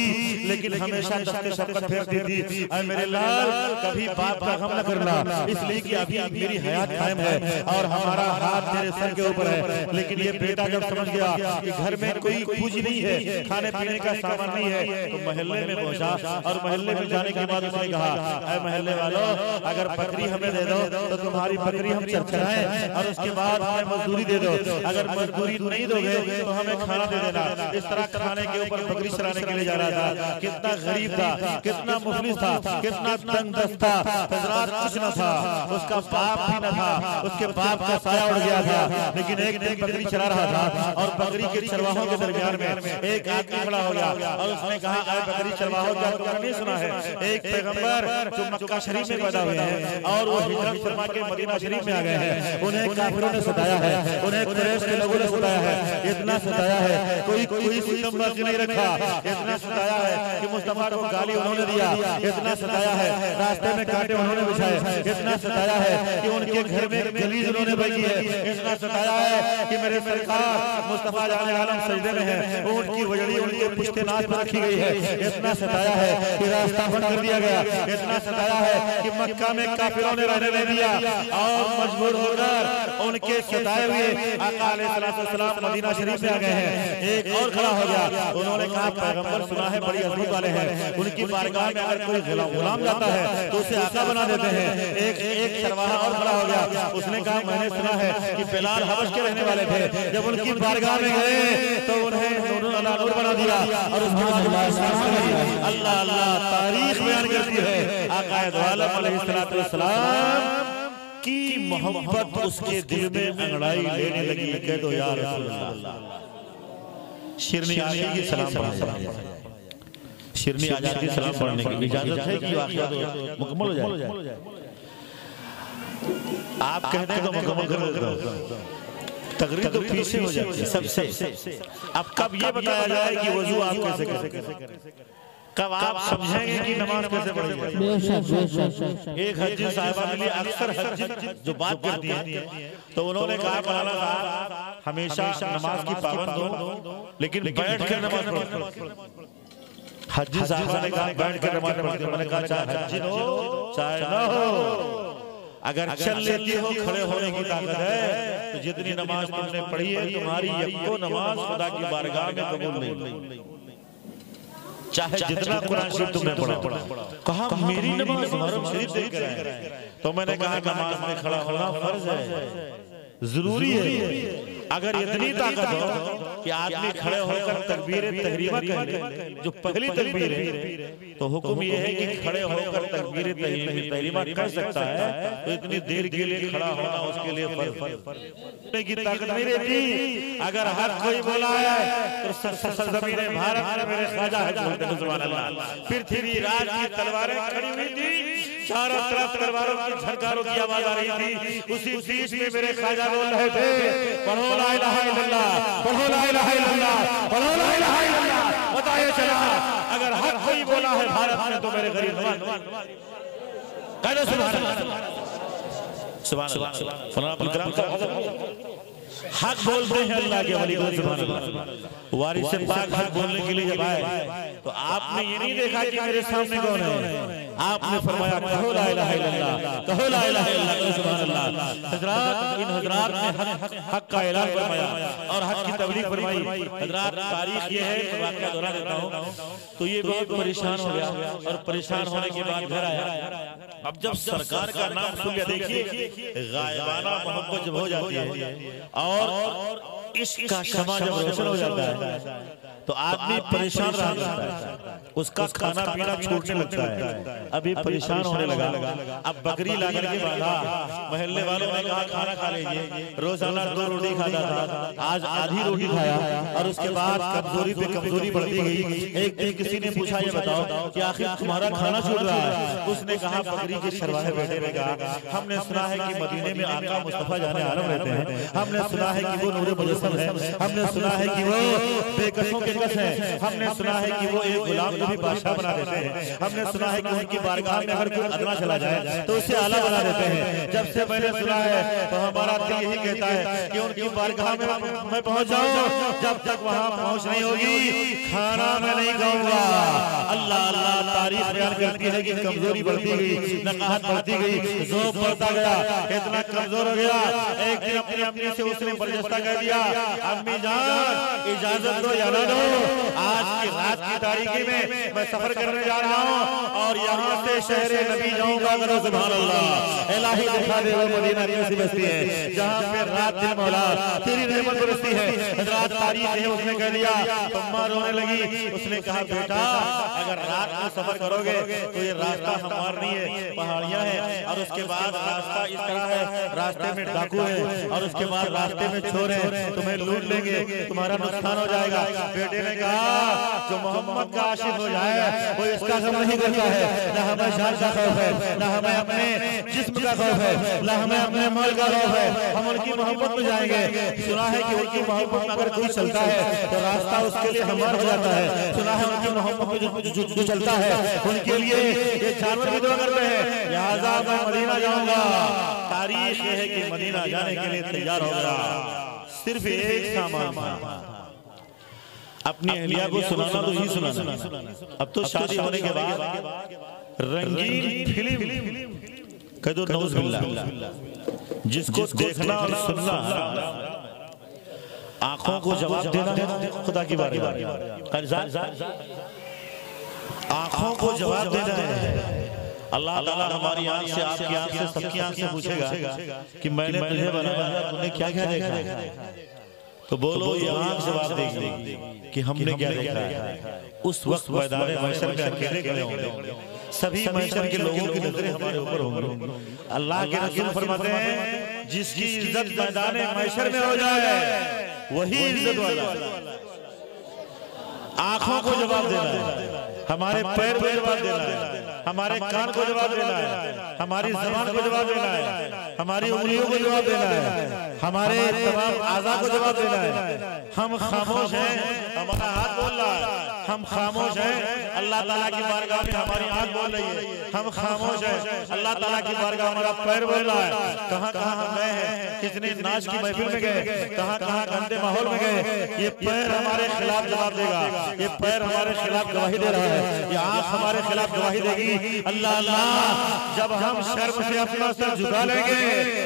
लेकिन हमेशा दस्ते शफ़क़त फेरती थी, ऐ मेरे लाल कभी बाप का गम न करना, इसलिए कि अभी मेरी हयात कायम है और हमारा हाथ तेरे सर के ऊपर है। लेकिन ये बेटा जब समझ गया कि घर में कोई पूंजी नहीं है, खाने पीने का सामान नहीं है, तो महल्ले में पहुंचा और महल्ले में जाने के बाद उसने कहा, ऐ महल्ले वालों अगर बकरी हमें दे दो तो तुम्हारी बकरी हम चरचराएं और उसके बाद हमें मजदूरी दे दो, अगर मजदूरी नहीं दोगे तो हमें खाना दे देना। इस तरह खाने के ऊपर बकरी चराने के लिए जा रहा था। कितना गरीब था, कितना मुफलिस था, कितना तंगदस्त था, हज़रात कुछ न था, उसका बाप भी न था, उसके बाप का साया उड़ गया था। लेकिन एक दिन बकरी चरा रहा था और बकरी के चरवाहों के दरमियान में एक आदमी खड़ा हो गया और उसने कहा, ऐ बकरी चरवाहो क्या तुमने नहीं सुना है एक पैगंबर जो मक्का शरीफ में पैदा हुए हैं और वो हिजरत फरमा के मदीना शरीफ में आ गए हैं, उन्हें काफिरों ने सताया है, उन्हें कुरैश के लोगों ने सताया है, इतना सताया है कोई सितम बाकी नहीं रखा, इतना सताया है कि मुस्तफा को गाली उन्होंने दिया, इतना सताया है रास्ते में कांटे उन्होंने बिछाए, इतना सताया है कि उनके घर में गलीज उन्होंने बगी है, इतना सताया है कि मेरे सरकार मुस्तफा जाने आलम सजदे में है, ऊंट की वजड़ी उनके पुश्तनाद में रखी गई है, इतना सताया है कि रास्ता बंद कर दिया गया, इतना सताया है कि मक्का में काफिरों ने रहने नहीं दिया और मजबूर होकर उनके सताए हुए आका अलैहिस्सलाम मदीना शरीफ में आ गए हैं। एक और खड़ा हो गया, उन्होंने कहा पैगंबर सुना है बड़ी अजमत वाले हैं, उनकी बारगाह में अगर कोई गुलाम जाता है तो उसे आका बना देते हैं। एक चरवाहा और खड़ा हो गया, उसने कहा मैंने सुना है कि बिलाल हबश के रहने वाले थे, जब उनकी बारगाह में गए तो उन्हें नूर बना दिया और उसके बाद अल्लाह अल्लाह तारीख बयान करती है आका आलम अलैहिस्सलाम की मोहब्बत उसके दिल में अंगड़ाई लेने लगी। कह दो या रसूल अल्लाह। शिरनी आशिक की सलाम पढ़ा, शिरनी आजाद की सलाम पढ़ने की इजाजत है कि वाक़या तो मुकम्मल हो जाए। आप कहते हैं तो मुकम्मल कर देता हूं, तकरीर तो पीछे हो जाती है सबसे। अब कब ये बताया जाए कि वजू आप कैसे करें, कब आप समझेंगे कि नमाज कैसे पढ़ी जाए। एक हज्जी साहिबा मिली, अक्सर हज्जी जो बात करती है तो उन्होंने कहा मौलाना साहब हमेशा नमाज की पाबंद हो लेकिन बैठ कर नमाज पढ़ो। हज्जी साहिबा ने कहा बैठ कर नमाज पढ़ो, मैंने कहा चाहे हज्जी हो चाहे ना हो, अगर चल लेती हो खड़े होने की ताकत है तो जितनी नमाज तुमने पढ़ी है तुम्हारी यको नमाज खुदा की बारगाह में कबूल नहीं, चाहे जितना कुरान शरीफ तुमने पढ़ा। कहा मेरी नमाज हरम शरीफ देख कर है, तो मैंने कहा नमाज में खड़ा होना फर्ज है, जरूरी है। अगर इतनी ताकत हो कि आदमी खड़े होकर तकबीर तहरीमा कह ले, जो पहली तकबीर है, तो हुक्म ये है कि खड़े होकर तकबीर तहरीमा कर सकता है, तो इतनी देर के लिए खड़ा होना उसके लिए फर्ज की ताकत नहीं रहती। अगर हर कोई बोला है तो सरजमीन भारत में मेरे ख्वाजा है, सुभान अल्लाह, पृथ्वी राज की तलवारें खड़ी हुई थी, चारों तरफ तलवारों की झनकारों की आवाज आ रही थी। उसी बीच में मेरे ख्वाजा बोल रहे थे, पढ़ो ला इलाहा इल्लल्लाह, पढ़ो ला इलाहा इल्लल्लाह, पढ़ो ला इलाहा इल्लल्लाह। बताया चला अगर हक कोई बोला है भारत में तो मेरे गरीब हक बोलते हैं अल्लाह के वली को। वारिस पाक हक बोलने के लिए जब आए तो आपने ये नहीं देखा कि मेरे सामने कौन है, आपने फरमाया कहो ला इलाहा इल्लल्लाह, कहो ला इलाहा इल्लल्लाह, सुभान अल्लाह। हजरात इन हजरात ने हक का ऐलान फरमाया और हक की तबलीग फरमाई। हजरात तारीख ये है, मैं वाकया दोहरा देता हूं। तो ये बहुत परेशान हो गया और परेशान होने के बाद घर आया। अब जब सरकार का नाम सुन लिया, देखिए गायबाना मोहब्बत जब हो जाती है और इसका क्षमा जब रोशन हो जाता है तो आदमी परेशान रहता है, उसका खाना पीना छूटने लगता है। अभी परेशान होने लगा। अब बकरी ला करके बांधा, महल्ले वालों ने कहा खाना खा लीजिए। रोजाना 2 रोटी खाता था, आज आधी रोटी खाया और उसके बाद कमजोरी पे कमजोरी बढ़ती गई। एक दिन किसी ने पूछा, ये बताओ कि आखिर तुम्हारा खाना छूट रहा है? उसने कहा, बकरी के शरवाहे बेटे ने कहा, हमने सुना है कि मदीने में आका मुस्तफा जाने आलम रहते हैं, हमने सुना है कि वो नूरे मुजस्सम है, हमने सुना है कि वो बेकसों के कस है, हमने सुना है कि वो एक गुलाम को भी बादशाह बना देते हैं, हमने सुना है कि उनकी बारगाह में अगर कोई अदना चला जाए तो उसे आला बना देते हैं। जब से मैंने सुना है तो हमारा दिल यही कहता है कि उनकी बारगाह में मैं पहुंच जाऊं। जब तक वहां पहुंच नहीं होगी खाना मैं नहीं खाऊंगा। अल्लाह अल्लाह तारीफ बयान करती है कि कमजोरी बढ़ती गई, नकाहत बढ़ती गई, ज़ौक़ बढ़ता गया, इतना कमजोर हो गया। एक दिन अपनी अम्मी से उसने बर्जस्ता कह दिया, अम्मी जान इजाजत दो या ना दो, आज की रात की तारीखी में मैं सफर करने जा रहा हूँ और यहाँ से शहरे नबी जाऊंगा। करो सुभान अल्लाह। इलाही दिखा दे वो मदीना कैसी बस्ती है जहाँ पे रात दिन मौला तेरी रहमत बरसती है। रात तारीख है, उसने कह दिया, अम्मा रोने लगी। उसने कहा, बेटा अगर रात में सफर करोगे तो ये रास्ता हमारा नहीं है, पहाड़ियाँ हैं और उसके बाद रास्ता इस तरह है, रास्ते में डाकू है और उसके बाद रास्ते में चोर है, तुम्हें लूट लेंगे, तुम्हारा नुकसान हो जाएगा। बेटे ने कहा, जो मोहम्मद का आशिक हो जाए वो इसका गम नहीं करता है, न हमें जान का खौफ है, न हमें अपने जिस्म का खौफ है, न हमें अपने माल का खौफ है। हम उनकी मोहब्बत में जाएंगे। सुना है कि उनकी मोहब्बत में अगर कोई चलता है तो रास्ता उसके लिए हमारा हो जाता है। सुना है उनकी मोहब्बत में जो चलता है उनके लिए ये जानवर भी दुआ करते हैं। लिहाजा मैं मदीना जाऊंगा। तारीख ये है कि मदीना जाने के लिए तैयार हो गया। सिर्फ एक सामान था, अपनी अहलिया को सुनाना तो ही सुनाना। अब तो शादी होने के बाद रंगीन फिल्म कह दो नौज़ुबिल्लाह, जिसको देखना और सुनना आंखों को जवाब देना है खुदा की बारी। आंखों को जवाब देना है। अल्लाह ताला हमारी आंख से, आपकी आंख से, सबकी आंख से पूछेगा कि मैंने तुझे बनाया, तूने क्या क्या देखा? तो बोलो ये आंख जवाब देगी कि हमने क्या देखा। उस वक्त मैदान महशर में अकेले खड़े होंगे, सभी महशर के लोगों की नजरें हमारे ऊपर होंगी। अल्लाह के रसूल फरमाते हैं, जिसकी इज्जत मैदान महशर में हो जाए वही इज्जत वाला। आंखों को जवाब देना है, हमारे पैर को जवाब देना है, हमारे कान को जवाब देना है, हमारी ज़बान को जवाब देना है, हमारी उंगलियों को जवाब देना है, हमारे तमाम आज़ा को जवाब देना है। हम खामोश हैं, हमारा हाथ बोल रहा है, हम खामोश हैं, अल्लाह ताला की बारगाह में हमारी आंख बोल रही है। हम खामोश हैं, अल्लाह ताला की बारगाह हमारा पैर बोल रहा है। कहाँ कहाँ हम गए हैं, कितने नाच की महफिल में गए, कहाँ कहाँ गंदे माहौल में गए। ये पैर हमारे खिलाफ जवाब देगा, ये पैर हमारे खिलाफ गवाही दे रहा है, ये आंख हमारे खिलाफ गवाही देगी। अल्लाह अल्लाह, जब हम शर्म से अपना सर झुका लेंगे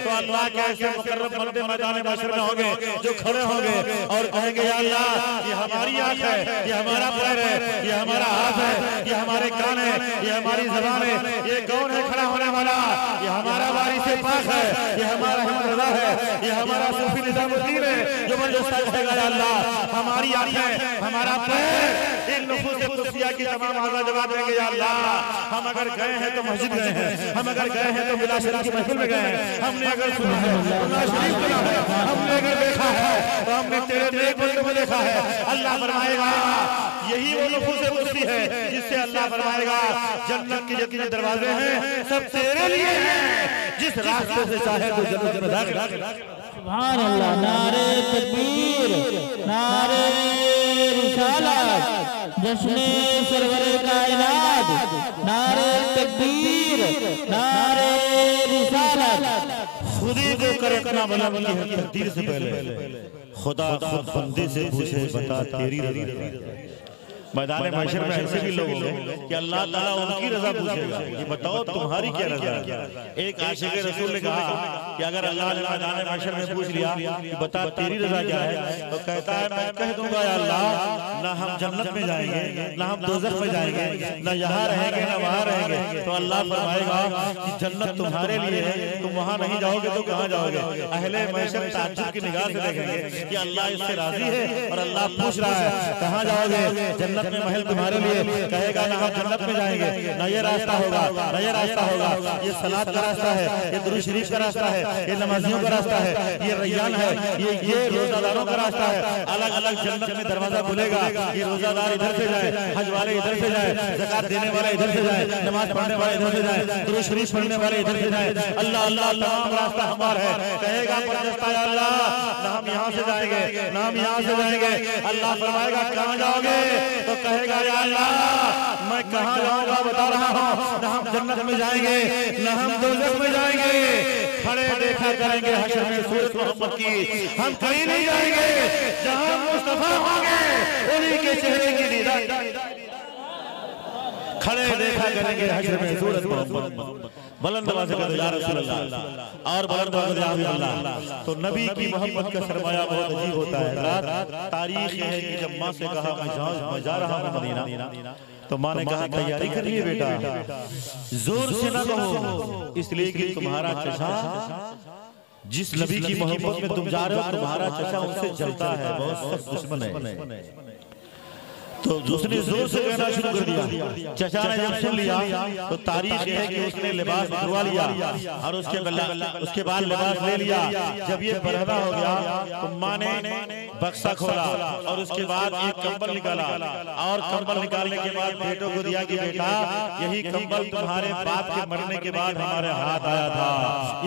तो अल्लाह के ऐसे मुकर्रम बंदे मैदान महशर में होंगे जो खड़े होंगे और कहेंगे, या अल्लाह ये हमारी आंख है, ये हमारा पैर है, ये हमारा हाथ है, ये हमारे कान है, ये हमारी ज़बान है। ये कौन है खड़ा होने वाला? ये हमारा वारिस पाक है, ये हमारा हमरज़ा है, ये हमारा सूफी निज़ामुद्दीन है जो बर्जस्ता कहेगा, या अल्लाह हमारी आंखें, हमारा पैर, इन नफूस कुदसिया की तमाम आज़ा जवाब देंगे, या अल्लाह हम अगर गए हैं तो मस्जिद गए हैं, हम अगर गए हैं तो मिला शरीफ की महफिल में गए हैं, हमने अगर सुना है मिला शरीफ सुना है, हमने अगर देखा है तो हमने तेरे नेक बंदों को देखा है। अल्लाह फरमाएगा, यही वो नफूस कुदसी है जिससे अल्लाह फरमाएगा जन्नत के जितने दरवाजे हैं सब तेरे लिए हैं, जिस रास्ते से चाहे तो जन्नत में दाखिल। सुभान अल्लाह। नारे तकबीर, नारे रिसालत, जश्ने सरवरे कायनात, नारे तकबीर, नारे रिसालत। खुदी को कर इतना बुलंद की है तकदीर से पहले खुदा खुद बंदे से पूछे बता तेरी रज़ा। मैदान महशर में ऐसे भी लोग होंगे कि अल्लाह ताला उनकी रजा पूछेगा कि बताओ तुम्हारी क्या रजा है। एक आशिक रसूल ने कहा कि अगर अल्लाह ने मैदान महशर में पूछ लिया कि बता तेरी रजा क्या है, तो कहता है मैं कह दूंगा या अल्लाह ना हम जन्नत में जाएंगे ना हम दोज़ख में जाएंगे, ना यहाँ रहेंगे ना वहाँ रहेंगे। तो अल्लाह फरमाएगा कि जन्नत तुम्हारे लिए है, तुम वहाँ नहीं जाओगे तो कहाँ जाओगे। अहले महशर ताज्जुब की निगाह से देखेंगे कि अल्लाह इससे राजी है और अल्लाह पूछ रहा है कहाँ जाओगे। जन्नत में महल तुम्हारे लिए, कहेगा ना हम जन्नत में जाएंगे, ना ये रास्ता होगा ना ये रास्ता होगा। ये सलात का रास्ता है, ये दुरूद शरीफ का रास्ता है, ये नमाजियों का रास्ता है, ये रैयान है, ये रोजादारों का रास्ता है। अलग अलग जन्नत में दरवाजा खुलेगा, ये रोजादार इधर से जाए, हज वाले इधर से जाए, ज़कात देने वाले इधर से जाए, नमाज पढ़ने वाले इधर से जाए, दुरूद शरीफ पढ़ने वाले इधर से जाए। अल्लाह अल्लाह तमाम रास्ता हमारा है। कहेगा परदस्ता या अल्लाह ना हम यहाँ से जाएंगे ना हम यहाँ से जाएंगे। अल्लाह फरमाएगा कहाँ जाओगे, तो कहेगा या अल्लाह मैं कहाँ जाऊंगा बता रहा हूँ, ना हम जन्नत में जाएंगे ना हम दोज़ख में जाएंगे। खड़े देखा करेंगे हश्र में सूरत मोहम्मद की, हम कहीं नहीं जाएंगे जहाँ मुस्तफा होंगे उन्हीं के चेहरे की दीदार। खड़े देखा करेंगे हश्र में सूरत मोहम्मद, बुलंद आवाज़ से या रसूल अल्लाह और बुलंद आवाज़ से या अल्लाह। तो नबी की मोहब्बत का सरमाया बहुत अजीब होता है। रात तारीख है कि जब माँ से कहा मैं जा रहा हूँ मदीना, तो माँ ने कहा तैयारी कर लिए बेटा, जोर से ना कहो इसलिए कि तुम्हारा चचा जिस नबी की मोहब्बत में तुम जा रहे हो तुम्हारा चचा उनसे जलता है, बहुत सख्त दुश्मन है। तो उसने जोर से कहना शुरू कर दिया। चचा ने जब सुन लिया तो तारीख है कि उसने लिबास उतरवा लिया और उसके बाद लिबास ले लिया। जब ये बरहना हो गया तो माँ ने बक्सा खोला और उसके बाद एक कंबल निकाला और कंबल निकालने के बाद बेटों को दिया कि बेटा यही कंबल तुम्हारे बाप के मरने के बाद हमारे हाथ आया था,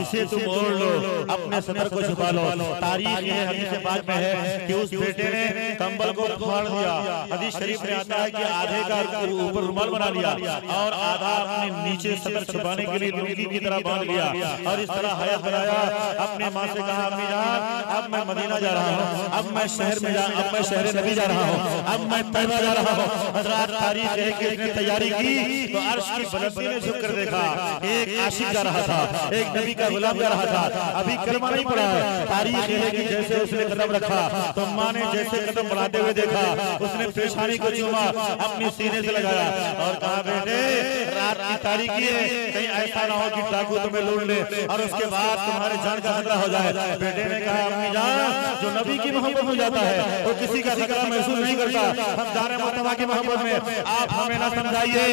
इसे तुम ओढ़ लो, अपने सतर को छुपा लो। तारीख ये हदीस पाक में है कि उस बेटे ने कंबल को फाड़ दिया। हदीस शरीफ में आता है कि आधे का ऊपर रुमाल बना लिया और आधा अपने नीचे सतर छुपाने के लिए लुंगी की तरह बांध लिया और इस तरह हयात बनाया। अपने माँ से कहा अम्मी जान अब मैं मदीना जा रहा हूँ, अब मैं शहर में अब मैं शहर नबी जा रहा हूँ, अब मैं तैबा जा रहा हूँ। हज़रात तारीख है कि इसने तैयारी की तो अर्श की बुलंदी में झुक कर देखा, एक आशिक जा रहा था, एक नबी का गुलाम जा रहा था, अभी कलमा नहीं पड़ा। तारीख है कि जैसे उसने कदम रखा तो माँ ने जैसे कदम बढ़ाते हुए देखा, उसने पेशानी को चूमा, अपने सीने से लगाया और कहा बेटे रात की तारीकी है, कहीं ऐसा ना हो कि डाकू तुम्हें लूट ले और उसके बाद तुम्हारे जान का खतरा हो जाए। बेटे ने कहा अम्मी जान जो नबी की मोहब्बत में जाता है वो किसी का खतरा महसूस नहीं करता। हम जा रहे हैं मुस्तफा की मोहब्बत में, आप हमें ना समझाइए।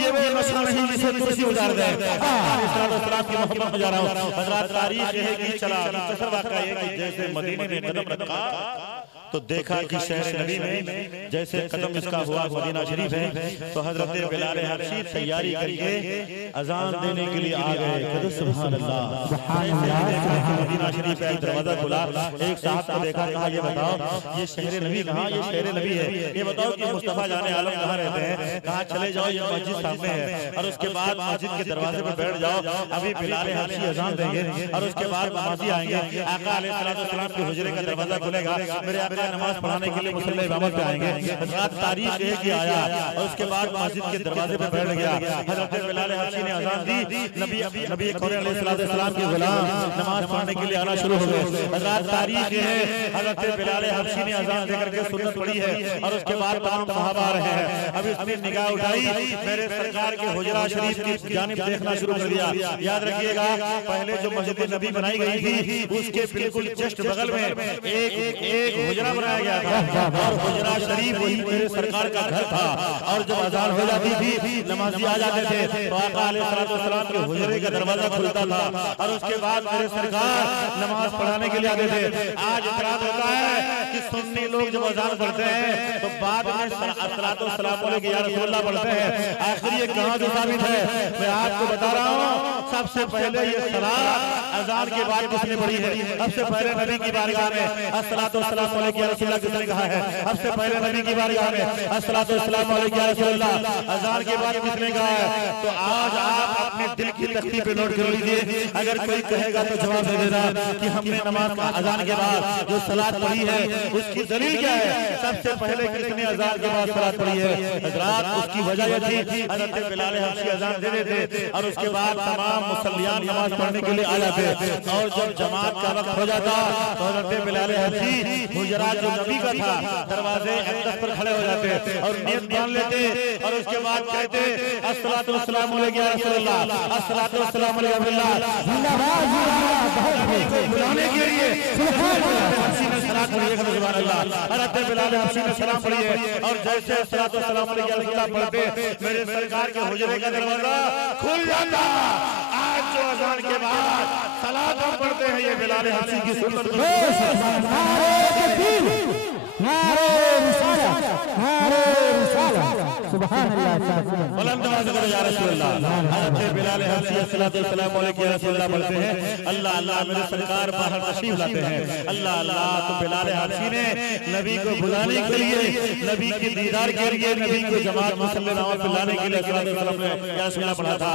ये वो नशा नहीं जिसे कुर्सी उतार दे, इस्लाम की मोहब्बत में जा रहा हूँ। हज़रात तारीख है कि चला वाक़या है कि जैसे मदीने में कदम रखा तो देखा कि शहर नबी में जैसे कदम इसका हुआ मदीना शरीफ है तो हजरत बिलाल हबशी तैयारी करके अजान देने के लिए आ गए। सुभान अल्लाह। मदीना शरीफ का दरवाजा खुला, एक साहब को देखा, कहा ये बताओ ये शहर नबी कहाँ, ये शहर नबी है, ये बताओ कि मुस्तफा जाने आलम कहाँ रहते हैं। कहा चले जाओ ये मस्जिद सामने है और उसके बाद मस्जिद के दरवाजे पर बैठ जाओ, अभी बिलाल हबशी अजान देंगे और उसके बाद नमाजी आएंगे, आका अलैहिस्सलाम के हुजरे का दरवाजा खुलेगा, मेरे नमाज पढ़ाने के लिए मुसल्ले इमामत पे आएंगे। रात तारीख है कि आया और उसके बाद मस्जिद के दरवाजे पे बैठ गया। हज़रत बिलाल हबशी ने अज़ान दी, नबी कौन अलैहिस्सलाम के गुलाम नमाज पढ़ने के लिए आना शुरू हो गए। रात तारीख है हज़रत बिलाल हबशी ने अज़ान देकर के सुन्नत पढ़ी है और उसके बाद तमाम सहाबा आ रहे हैं। अभी उसने निगाह उठाई, मेरे सरकार के हुजरा शरीफ की जानिब देखना शुरू कर दिया। याद रखिएगा पहले जो मस्जिद नबी बनाई गई थी उसके बिल्कुल जस्ट बगल में एक हुजरा बनाया गया था और हुजरा शरीफ वही मेरे सरकार का घर था और जब अज़ान हो जाती थी नमाजी आ जाते थे तो आका अलैहिस्सलाम के हुजरे का दरवाजा खुलता था और उसके बाद मेरे सरकार नमाज पढ़ाने के लिए आते थे। आज इतराज होता है कि सुन्नी लोग जब अजान पढ़ते हैं तो बाद में अस्सलातु वस्सलामु अलैका या रसूलल्लाह पढ़ते हैं। आखिर ये कहाँ से साबित है? मैं आपको बता रहा हूँ। सबसे पहले ये सलात अजान के बाद किसने पढ़ी है? सबसे पहले नबी की बारगाह में अस्सलातु वस्सलामु अलैका या रसूलल्लाह किसने कहा है? सबसे पहले नबी की बारगाह में अस्सलातु वस्सलामु अलैका या रसूलल्लाह अजान के बाद किसने कहा है? तो आज आप अपने दिल की तख्ती पे नोट कर लीजिए। अगर कोई कहेगा तो जवाब दे देना कि हमने नमाज का अजान के बाद जो सलात पढ़ी है उसकी दलील क्या है? सबसे पहले किसने अजान के बाद सलात पढ़ी है? हज़रात उसकी वजह यह थी हज़रत बिलाल हबशी अजान दे देते और उसके बाद तमाम मुसल्लियान नमाज पढ़ने के लिए आ जाते और जब जमात का वक्त हो जाता तो हज़रत बिलाल हबशी हुजरात जो नबी का था दरवाजे अक़दस पर खड़े हो जाते और नियत मान लेते और उसके बाद कहते अस्सलातु वस्सलामु अलैका या रसूलल्लाह, अस्सलातु वस्सलामु अलैका बिल्लाह, बुलाने के लिए हबशी ने सलात पढ़ी है। सुभान अल्लाह। हज़रत बिलाल हबशी ने सलाम पढ़ी है और जैसे अस्सलातु वस्सलामु अलैका या रसूलल्लाह पढ़ते मेरे सरकार के हुजरे का दरवाजा खुल जाता। आज जो अजान के बाद सलात हम पढ़ते हैं ये बिलाल हबशी की सुन्नत है। सुभान अल्लाह। बुलंद आवाज़ से करो या रसूलल्लाह। हज़रत बिलाल हबशी अस्सलातु वस्सलामु अलैका या रसूलल्लाह पढ़ते हैं। अल्लाह अल्लाह मेरे सरकार बाहर तशरीफ लाते हैं। अल्लाह अल्लाह। तो बिलाल हबशी ने नबी को बुलाने के लिए, नबी के दीदार के लिए, नबी को जमात मुसल्ले नमाज बुलाने के लिए अस्सलातु वस्सलामु अलैका या रसूलल्लाह पढ़ा था।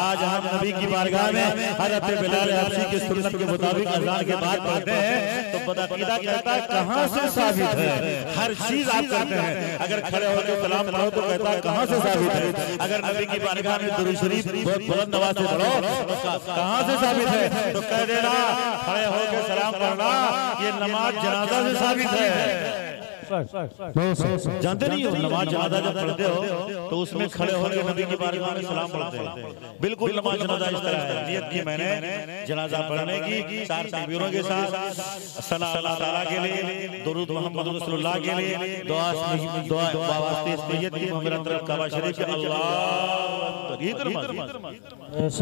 आज हम नबी की बारगाह में हज़रत बिलाल हबशी की सुन्नत के मुताबिक अज़ान के बाद पढ़ते हैं तो बदअकीदा कहता है कहाँ से साबित है? हर चीज आप करते हैं। अगर खड़े होकर सलाम पढ़ो तो कहता है कहाँ से साबित है? अगर नबी की बारगाह में दुरूद शरीफ बहुत बुलंद आवाज से पढ़ो तो कहाँ से साबित है? तो कह देना खड़े होकर सलाम पढ़ना ये नमाज जनाजा से साबित है। जानते नहीं हो नमाज जनाजा जब पढ़ते हो तो उसमें खड़े होकर नबी की बारगाह में सलाम पढ़ते हैं। बिल्कुल नमाज जनाजा इस तरह है। नियत की मैंने जनाजा पढ़ने की 4 तकबीरों के साथ सल्लल्लाहु अलैहि वसल्लम के लिए, दुरूद मोहम्मद रसूलुल्लाह के लिए, दुआ वास्ते सैयद की मेरा तरफ काबा शरीफ के अल्लाह।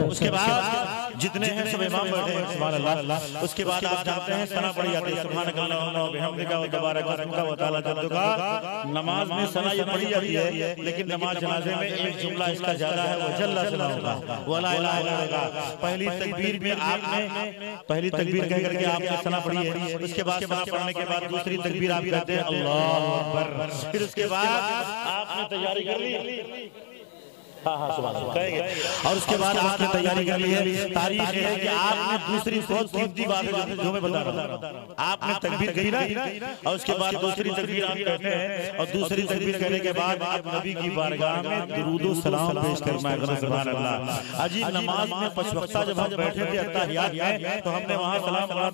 उसके बाद जितने हैं सब इमाम बैठे हैं। सुभान अल्लाह। उसके बाद आप जानते हैं सना पढ़ी जाती है। सुभानक अल्लाहुम्मा व बिहम्दिका व तबारक अस्मुका व तआला जद्दुका। नमाज में सना ये पढ़ी जाती है लेकिन नमाज जनाजे में एक जुमला इसका ज्यादा है वो जल्ला सलाहुल्लाह व ला इलाहा इल्लल्लाह। पहली तकबीर में आपने पहली तकबीर कह करके आपने सना पढ़ी है। उसके बाद सना पढ़ने के बाद दूसरी तकबीर आप कहते हैं अल्लाहु अकबर। फिर उसके बाद आपने तैयारी कर ली। हाँ सुभान अल्लाह कहेंगे। और उसके बाद आपने तैयारी कर ली है। तारीफ है कि आपने दूसरी बहुत कीमती बात है जो मैं बता रहा हूँ। आपने तकबीर कही ना और उसके बाद दूसरी तकबीर आप कहते हैं और दूसरी तकबीर कहने के बाद आप नबी की बारगाह में दुरूद व सलाम पेश करना है। सुभान अल्लाह। अजीब नमाज में 5 वक्ता जब हम बैठे थे अत्तहियात में तो हमने वहाँ सलाम पढ़ा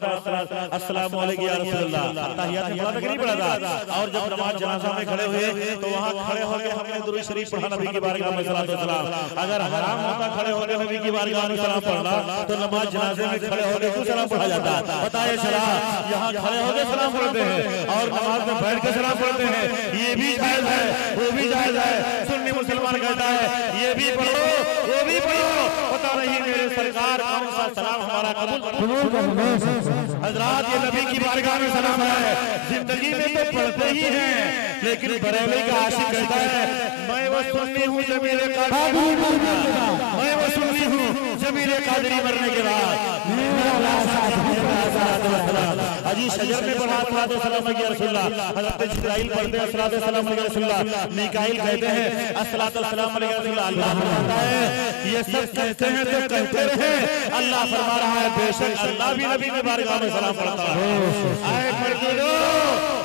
था अस्सलामु अलैका या रसूलल्लाह। अत्तहियात पढ़ा था कि नहीं पढ़ा था? और जब नमाज जनाजा में खड़े हुए तो वहाँ खड़े होकर हमने दुरूद शरीफ पढ़ा नबी की बारगाह में सलाम। अगर हराम होता खड़े होकर नबी की बारगाह में सलाम पढ़ना तो नमाज जनाजे में खड़े होकर क्यों सलाम पढ़ा जाता? बताइए चला। यहाँ खड़े होकर सलाम पढ़ते हैं और नमाज में बैठ कर सलाम पढ़ते हैं। ये भी जायज है वो भी जायज है। सुन्नी मुसलमान कहता है ये भी पढ़ो वो भी पढ़ो। पता नहीं मेरे सरकार कौन सा सलाम हमारा कबूल। हजरात ये नबी की बारगाह में सलाम है। जिंदगी में तो पढ़ते ही हैं लेकिन बरेली का आशिक कहता है मैं वो सुन्नी हूँ जब मेरे मैं वो सुन्नी हूँ जमीरे कादरी मरने के बाद। अजी शजर में पढ़ा अस्सलातु वस्सलाम अलैका रसूलल्लाह। हज़रत जिब्राइल पढ़ते हैं अस्सलातु वस्सलाम अलैका रसूलल्लाह। मीकाईल कहते हैं अस्सलातु वस्सलाम अलैका रसूलल्लाह। अल्लाह फरमाता है ये सब कहते हैं तो कहते रहे। अल्लाह फरमा रहा है बेशक अल्लाह भी नबी की बारगाह में सलाम पढ़ता है। आए पढ़ दो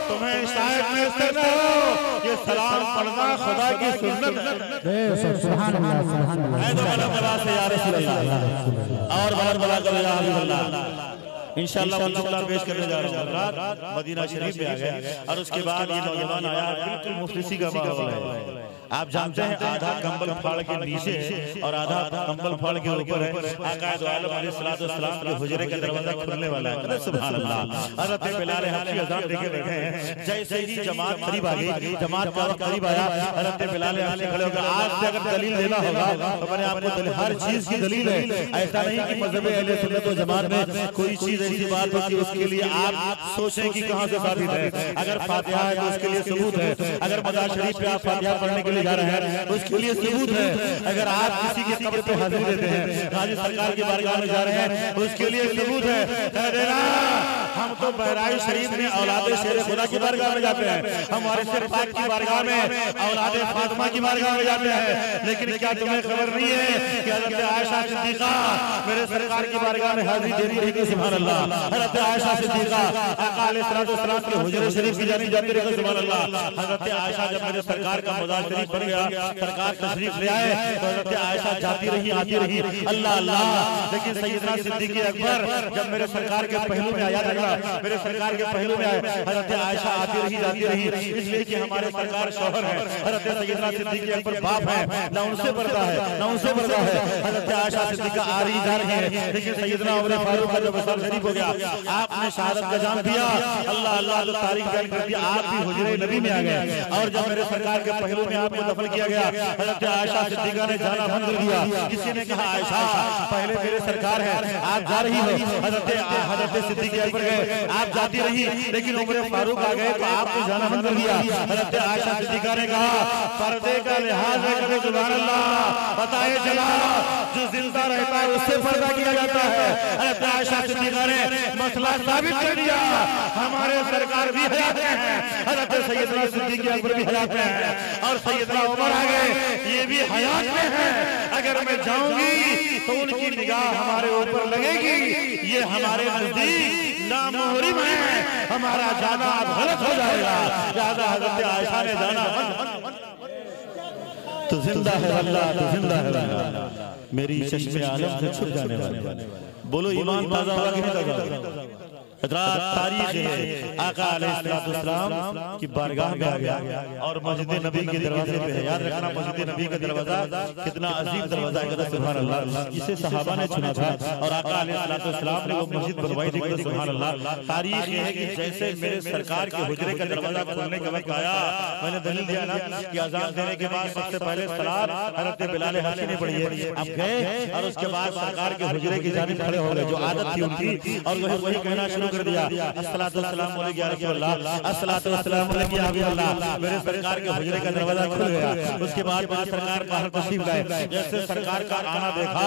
तुम्हें शायद में करना हो ये सलाम पढ़ना खुदा की सुन्नत है। सुभान अल्लाह सुभान अल्लाह। है तो बड़ा बड़ा से या रसूल अल्लाह और बड़ा करो या हबीब अल्लाह। इंशाअल्लाह जुमला पेश करने जा रहा हूं। रात मदीना शरीफ में आ गए और उसके बाद ये नौजवान आया बिल्कुल मुफलिसी का माहौल है। आप जानते हैं आधा कंबल फाड़ के नीचे है और आधा कंबल फाड़ के ऊपर है। आका दो आलम अलैहिस्सलाम के हुजरे का दरवाजा खुलने वाला है। सुभान अल्लाह। हज़रत बिलाल हाबशी अज़ान देके बैठे हैं। जैसे ही जमात करीब आ गई, जमात का वक्त करीब आया, हज़रत बिलाल हाबशी खड़े होकर आज से अगर दलील देना होगा तो मैंने आपको हर चीज की दलील है। ऐसा नहीं कि मज़हब अहले सुन्नत व जमात में कोई चीज ऐसी बात होती है उसके लिए आप सोचें कि कहां से साबित है। अगर फातिहा है तो उसके लिए सबूत है। अगर मज़ार शरीफ पे आप फातिहा पढ़ने के लिए जा रहे हैं तो उसके लिए सबूत है। अगर आप किसी के कब्र पे हाजिरी देते हैं, हाजी सरकार की बारगाह में जा रहे हैं तो उसके लिए सबूत है। कह देना हम तो बहराइच शरीफ में औलादे शेर खुदा की बारगाह में जाते हैं, हमारे सिर पाक की बारगाह में औलादे फातिमा की बारगाह में जाते हैं। लेकिन क्या तुम्हें खबर नहीं है कि हज़रत आयशा सिद्दीक़ा मेरे सरकार की बारगाह में हाजिरी देती रही? सुभान अल्लाह। हज़रत आयशा सिद्दीक़ा आका अलैहिस्सलाम के हुजरे शरीफ की जाती रही। सुभान अल्लाह। हज़रत आयशा जब मेरे सरकार का मज़ार शरीफ बन गया, सरकार तशरीफ ले आए तो हज़रत आयशा जाती रही आती रही, अल्लाह अल्लाह। लेकिन सैयदना सिद्दीक़ अकबर जब मेरे सरकार के पहलू में आया था, मेरे सरकार के पहलू में आए, हज़रत आयशा आती रही जाती रही, इसलिए कि हमारे सरकार शौहर है, हज़रत सैयदना सिद्दीक़ अकबर बाप है, ना उनसे बढ़ता है ना उनसे बढ़ता है। हज़रत आयशा सिद्दीक़ा आ रही जा रही है, लेकिन सैयदना उमर फारूक का जब वसाल शरीफ हो गया, आपने शहादत का जाम दिया, अल्लाह अल्लाह तो तारीख बयान कर दिया, आप भी हुजरे नबी में आ गए। और जब मेरे सरकार के पहलू में आपको दफन किया गया, हज़रत आयशा सिद्दीक़ा ने जाना बंद कर दिया। किसी ने कहा आयशा पहले मेरे सरकार है, आप जा रही हो। हज़रत सिद्दीक़ अकबर गए, आप जाती रही, लेकिन उमर फारूक आ गए तो आपने जाना बंद कर दिया। हज़रत आयशा सिद्दीक़ा ने कहा पर्दे का लिहाज है, कभी सुभान अल्लाह बताए चला जो जिंदा रहता है उससे पर्दा किया जाता है। हज़रत आयशा सिद्दीक़ा ने मसला साबित कर दिया, हमारे सरकार भी हयात में है, हज़रत सैयदना सिद्दीक़ अकबर भी हयात में है और सैयदना उमर आ गए, ये भी हयात में है। अगर मैं जाऊंगी तो उनकी निगाह हमारे ऊपर लगेगी, ये हमारे नजदीक नामुहरिम है, हमारा जाना अब गलत हो जाएगा। लिहाजा हज़रत आयशा ने जाना तो जिंदा है अल्लाह, तो जिंदा है अल्लाह, मेरी चश्मे आलम से छुप जाने वाले। बोलो ईमान ताजा होगा कि नहीं ताजा? तारीख है आका अलैहिस्सलाम की बारगाह में आ गया और मस्जिद नबी के दरवाजे पे है। याद रखना मस्जिद नबी का दरवाजा कितना अजीम दरवाजा है। सुभान अल्लाह। इसे सहाबा ने चुना था और आका अलैहिस्सलाम ने वो मस्जिद बनवाई थी। सुभान अल्लाह। तारीख ये है कि जैसे मेरे सरकार के हुजरे का दरवाजा खोलने का वक्त आया, मैंने दलील दिया ना कि अजान देने के बाद सबसे पहले सलात हज़रत बिलाल हाबशी ने पढ़ी है। अब गए और उसके बाद सरकार के हुजरे की जानिब खड़े हो गए, जो आदत थी उनकी, और वही कहना शुरू कर दिया अस्सलातु वस्सलामु अलैका या रसूलल्लाह, अस्सलातु वस्सलामु अलैका या हबीबल्लाह। मेरे सरकार के हुजरे का दरवाजा खुल गया। उसके बाद मेरे सरकार बाहर तशरीफ लाए। जैसे सरकार का आना देखा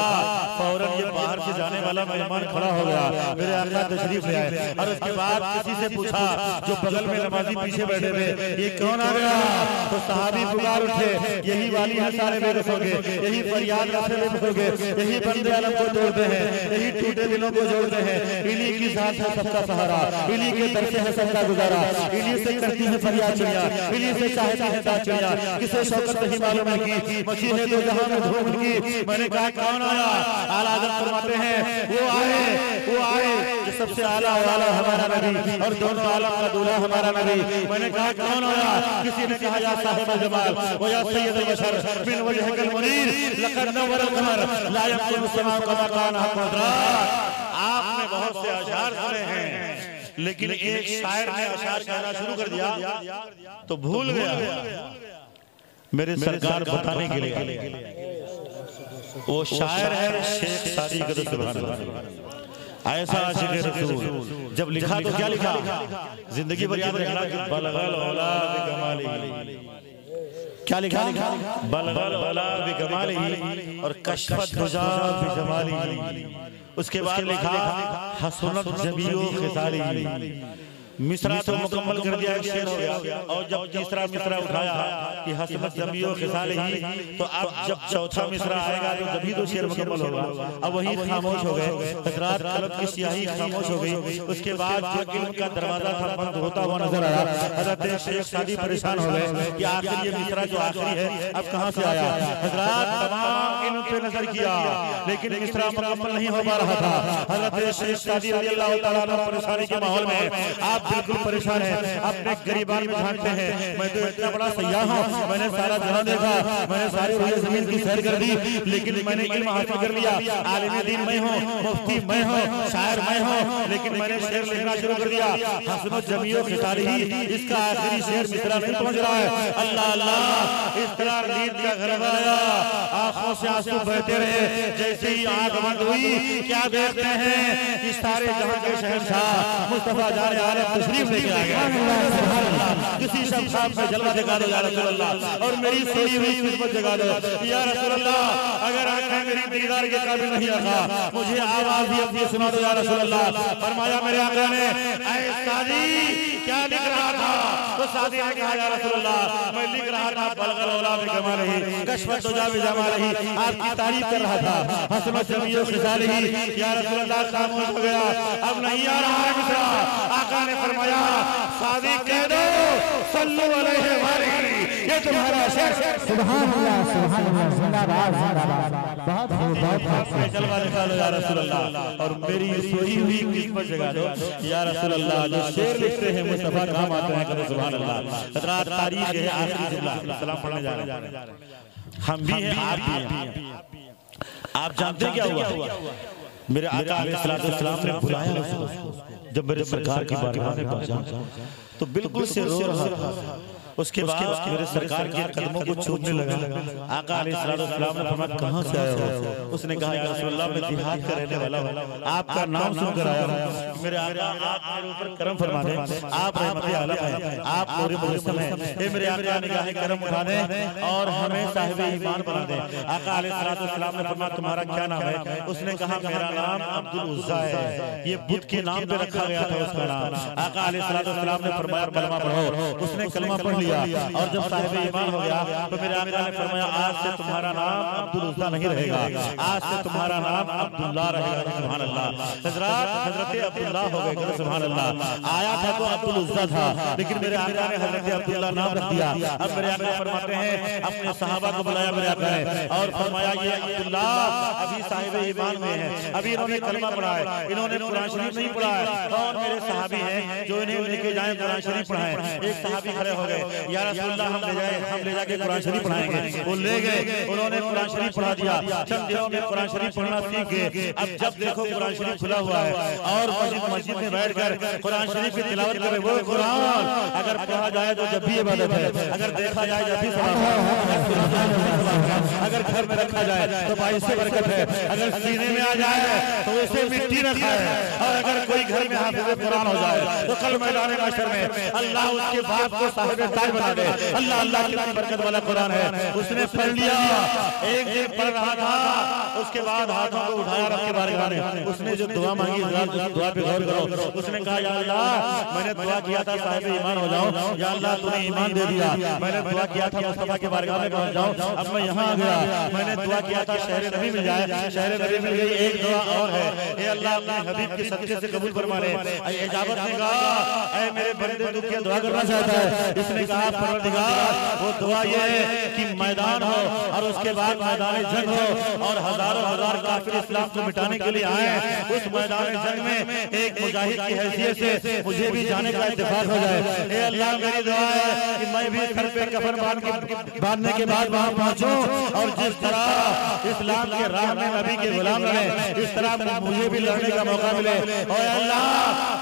फौरन ये बाहर से जाने वाला मेहमान खड़ा हो गया, मेरे आका तशरीफ ले आए। और उसके बाद किसी से पूछा जो बगल में नमाजी पीछे बैठे थे, ये कौन आ गया? तो सहाबी पुकार उठे, यही वाली है सारे बेबसोगे, यही फरियाद रखने बेबसोगे, यही बंदे आलम को तोड़ते हैं, यही टूटे दिलों को जोड़ते हैं, इन्हीं की साथ है सबका सहारा, इन्हीं के दर से है सबका गुजारा, इन्हीं से करती है फरियाद चिड़िया, इन्हीं से चाहती है दाद चिड़िया, किसे शौकत नहीं मालूम है की मची है तो जहां में धूम की। मैंने कहा कौन आया? आला हज़रत फरमाते हैं वो आए जो सबसे आला वाला हमारा नबी और दोनों आलम का दूल्हा हमारा नबी। मैंने कहा कौन आया? किसी ने कहा या साहिब जमाल व या सय्यद बशर बिन वजहकल मुनीर लक़द नव्वरल कमर ला यक़ुम समाउ कमा कान हक़। आपने बहुत से अशार सुने हैं, लेकिन एक शायर ने अशार कहना शुरू कर दिया तो भूल गया मेरे सरकार बताने के लिए। वो शायर है शेख सादी कदर। सुभान अल्लाह। ऐसा आशिक़ रसूल जब लिखा तो क्या लिखा? जिंदगी भर याद रखना कि बलगल औला बिकमाली। क्या लिखा? बलगल औला बिकमाली और कशफत दुजा बिजमाली। उसके बाद लिखा हसनत जमीओ खिसाली। मिसरा तो मुकम्मल कर दिया, एक शेर हो गया। और जब तीसरा मिसरा उठाया कि हसनत जमीओ खिसाली, तो अब जब चौथा मिसरा आएगा तो जब ही तो शेर मुकम्मल होगा। अब वही खामोश हो गए, हज़रात कलम की स्याही खामोश हो गई। उसके बाद जो इल्म का दरवाजा था बंद होता हुआ नजर आया। हज़रत शेख सादी परेशान हो गए कि आखिर ये मिसरा जो आखिरी है अब कहाँ से आया। हज़रात तमाम इल्म पे नजर किया लेकिन मिसरा मुकम्मल नहीं हो पा रहा था। हज़रत शेख सादी रज़ियल्लाहु तआला अन्हु परेशानी के माहौल में आप बिल्कुल परेशान हैं, अपने गरीबान में झांकते हैं। मैं तो इतना बड़ा सयाह हूँ, मैंने सारा जहां देखा, मैंने सारी रुए जमीन की सैर कर दी, लेकिन मैंने इल्म हासिल कर लिया। आलिम दीन मैं हूँ, मुफ्ती मैं हूँ, शायर मैं हूँ, लेकिन मैंने शेर लिखना शुरू कर दिया। हसनो जमीओ खितारी ही इसका आखिरी शेर मिसरा नहीं पहुंच रहा है। अल्लाह अल्लाह, इस तरह नींद का घर आया, आंखों से आंसू बहते रहे। जैसे ही आंख बंद हुई, क्या देखते हैं कि सारे जहां के शहंशाह मुस्तफा जाने आले तशरीफ लेके आ गए। किसी शख्स साहब में जलवा जगा दो या रसूल अल्लाह, और मेरी सोई हुई किस्मत जगा दो या रसूल अल्लाह। अगर आंखें मेरी दीदार के काबिल नहीं रखा, मुझे आवाज ही अपनी सुना दो या रसूल अल्लाह। फरमाया मेरे आका ने, ऐ सादी क्या लिख रहा था? तो सादी ने कहा या रसूल अल्लाह, मैं लिख रहा था बलगल औलाद कमालही कशफत तुजाबि जमालही, आपकी तारीफ कर रहा था। हसनो जमीओ खिसालही, या रसूल अल्लाह खामोश हो गया, अब नहीं आ रहा है मिसरा। आका ने फरमाया सादी कह दो सल्लल्लाहु अलैहि वसल्लम, ये तुम्हारा शेर। सुभान अल्लाह सुभान अल्लाह, जिंदाबाद जिंदाबाद। बहुत बहुत जलवा दिखा लो या रसूल अल्लाह, और मेरी सोई हुई किस्मत जगा दो या रसूल अल्लाह। जो शेर लिखते हैं मुस्तफा काम आते हैं, करो सुभान अल्लाह। हज़रात तारीख है, आखिरी जुमला सलाम पढ़ने जा रहे हैं। हम भी हैं, आप भी हैं। आप जानते हैं क्या हुआ? मेरे आका अलैहिस्सलाम ने बुलाया उसको। जब मेरे सरकार की बारगाह में पहुंचा तो बिल्कुल से रो रहा था। उसके बाद मेरे सरकार के कदमों को छूने लगा। आका अलैहिस्सलाम ने फरमाया कहां से आए हो? उसने कहा या रसूल अल्लाह, मैं जिहाद का रहने वाला हूं, आपका नाम सुनकर आया हूं। मेरे आका आप मेरे ऊपर करम फरमा दें, आप रहमत आलम हैं, आप नूर मुजस्सम हैं। हे मेरे आका निगाह करम उठा दें और हमें साहिब ईमान बना दें। आका अलैहिस्सलाम ने फरमाया तुम्हारा क्या नाम है? उसने कहा मेरा नाम अब्दुल उज़्ज़ा है। ये बुत के नाम पे रखा गया था उसका नाम। आका अलैहिस्सलाम ने फरमाया कलमा पढ़ो। उसने कलमा पढ़ लिया, और जब साहिब ईमान हो गया तो मेरे आका ने फरमाया आज से तुम्हारा नाम अब्दुल उज़्ज़ा नहीं रहेगा, आज से तुम्हारा नाम अब्दुल्लाह रहेगा। सुभान अल्लाह। हज़रत हज़रत अब्दुल्लाह हो गए, सुभान अल्लाह। आया था तो अब्दुल उज़्ज़ा था, लेकिन मेरे आका ने हज़रत अब्दुल्लाह नाम रख दिया। अब मेरे आका फरमाते हैं अपने सहाबा को बुलाया मेरे आका ने और फरमाया ये अब्दुल्लाह अभी साहिब ईमान में है, अभी इन्होंने कलमा पढ़ा है, इन्होंने कुरान शरीफ नहीं पढ़ा है। और मेरे सहाबी हैं जो इन्हें लेके जाए कुरान शरीफ पढ़ाएं। एक सहाबी खड़े हो गए, या रसूल अल्लाह हम ले जाके कुरान शरीफ पढ़ाएंगे। वो ले गए, उन्होंने कुरान शरीफ पढ़ा दिया। चंद दिनों में कुरान शरीफ पढ़ना सीख गए। अब जब देखो कुरान शरीफ खुला हुआ है और मस्जिद में बैठकर कुरान शरीफ की तिलावत करे। वो कुरान अगर पढ़ा जाए तो जब भी इबादत है, अगर देखा जाए जब भी सवाब है, अगर घर में रखा जाए तो भाई से बरकत है, अगर सीने में आ जाए तो उसे मिट्टी न खाए, और अगर कोई घर में हाफिज़ कुरान हो जाए तो कल मैदान महशर में अल्लाह उसके बाप को साहिब ताज बना दे। अल्लाह अल्लाह की बरकत वाला कुरान है। उसने पढ़ लिया, एक दिन पढ़ रहा था, उसके बाद हाथों को उठाया रब के बारगाह में। उसने जो दुआ मांगी उस दुआ पे गौर करो। उसने कहा या अल्लाह मैंने दुआ किया था साहिब ईमान हो जाऊं, या अल्लाह तूने ईमान दे दिया। मैंने दुआ किया था मुस्तफा के बारगाह में पहुंच जाऊं, अब मैं यहाँ आ गया। मैंने दुआ किया था शहर नबी मिल जाए, शहर नबी मिल गई। एक दुआ और है, ए अल्लाह अपने हबीब के सदके से कबूल फरमा ले। इजाजत ने कहा ऐ मेरे बंदे तू क्या दुआ करना चाहता है? इसने कहा परवरदिगार वो दुआ ये है कि मैदान हो और उसके बाद मैदान जंग हो और हजारों हजार काफिर इस्लाम को मिटाने के लिए आए। उस मैदान जंग में एक मुजाहिद की हैसियत से मुझे भी जाने का इत्तेफाक हो जाए। ए अल्लाह मेरी दुआ है कि मैं भी सर पे कफन बांधने के बाद वहां पहुंचूं और जिस तरह इस्लाम के राह में नबी के गुलाम रहे इस तरह मुझे भी लड़ने का मौका मिले। और अल्लाह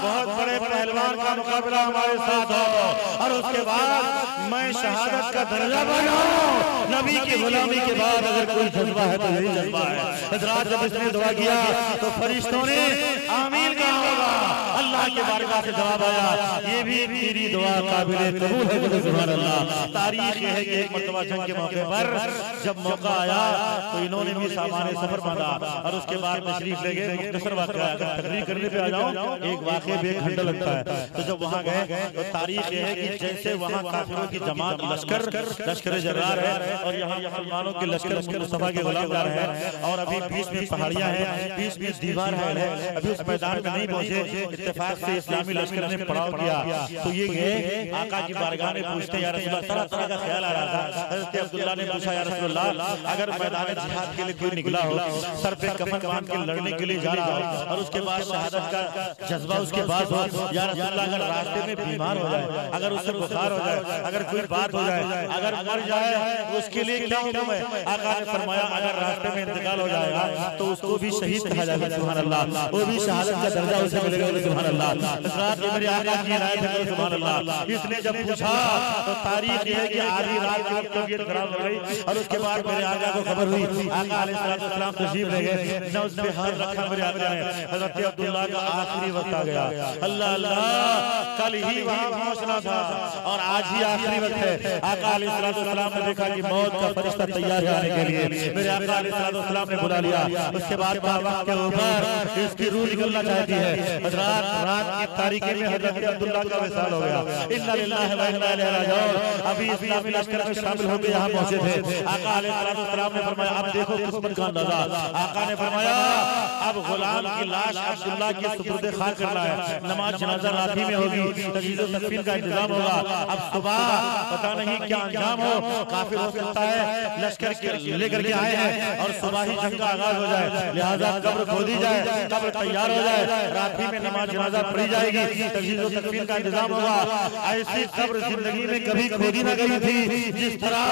बहुत बड़े पहलवान का मुकाबला हमारे साथ हो और उसके बाद मैं शहादत का दर्जा बनाऊं। नबी की गुलामी के बाद अगर कोई जज्बा है तो यही जज्बा है। हज़रात जब इसने दुआ किया तो फरिश्तों ने आमीन कहा होगा। अल्लाह के बारगाह से जवाब आया ये भी तेरी दुआ काबिल कबूल है। सुभान अल्लाह। तारीख है कि एक मर्तबा जंग के मौके पर जब मौका आया तो इन्होंने भी सामान सफर बांधा और उसके बाद तशरीफ ले गए। मुख्तसर वाक़या अगर तकरीर करने पे आ जाओ एक वाक़े में 1 घंटा लगता है। तो जब वहाँ गए तो तारीख है कि जैसे वहाँ काफिरों की जमात लश्कर जर्रार है और यहाँ मुसलमानों के लश्कर मुस्तफा के गुलाम जा रहे हैं और अभी 20-20 पहाड़ियाँ हैं, 20-20 दीवार है, अभी उस मैदान में नहीं पहुंचे। इत्तेफाक इत्तेफाक से इस्लामी लश्कर ने पड़ाव किया तो ये गए आका की बारगाह में पूछते या रसूल अल्लाह, तरह का ख्याल आ रहा था। हज़रत अब्दुल्लाह ने पूछा या रसूल अल्लाह, अगर मैदान जिहाद के लिए कोई निकला हो, सर पे कफन बांध के लड़ने के लिए जा रहा हो और उसके बाद शहादत का जज्बा उसके पास हो, या रसूल अल्लाह अगर रास्ते में बीमार हो जाए, अगर उसे बुखार हो जाए, अगर कोई बात हो जाए, अगर मर जाए तो उसके लिए क्या हुक्म है? आका ने फरमाया अगर रास्ते में इंतकाल हो जाएगा तो उसको भी शहीद कहा जाएगा, सुभान अल्लाह, वो भी शहादत का दर्जा उसे मिलेगा, सुभान अल्लाह। रात में मेरे आका की हिदायत है, सुभान अल्लाह। इसने जब पूछा तो तारीख ये है कि आधी रात की तबीयत खराब हो गई और उसके बाद मेरे आका को खबर हुई, आका अलैहिस्सलाम तशरीफ ले गए, न उस पे हाथ रखा मेरे आका ने। हज़रत अब्दुल्लाह का आखिरी वक्त आ गया, अल्लाह अल्लाह, कल ही वहां पहुंचना था और आज ही आखिरी वक्त है। आका अलैहिस्सलाम ने देखा कि मौत का फरिश्ता तैयार जाने के लिए मेरे आका अलैहिस्सलाम ने बुला लिया। उसके बाद वक्त के ऊपर इसकी रूह निकलना चाहती है। रात की तारीकी में हज़रत अब्दुल्लाह का विसाल हो गया। इन्ना लिल्लाहि व इन्ना इलैहि राजिऊन। अभी इस्लामी लश्कर में शामिल होकर यहाँ पहुंचे थे। आका अलैहिस्सलाम ने फरमाया अब देखो किस्मत का अंदाजा। आका ने फरमाया अब गुलाम की लाश अब्दुल्लाह की सुपुर्द खाक करना है, नमाज जनाजा रात ही में होगी, तजहीज़ व तकफीन का इंतजाम होगा। अब सुबह पता नहीं क्या अंजाम हो, काफिर हो सकता है लश्कर के लेकर के आए हैं और सुबह ही जंग का आगाज हो जाए, लिहाजा कब्र खोदी जाए, कब्र तैयार हो जाए, रात ही में नमाज जनाजा पढ़ी जाएगी, तजहीज़ व तकफीन का इंतजाम होगा। ऐसी कब्र जिंदगी में कभी खोदी न गई थी जिस तरह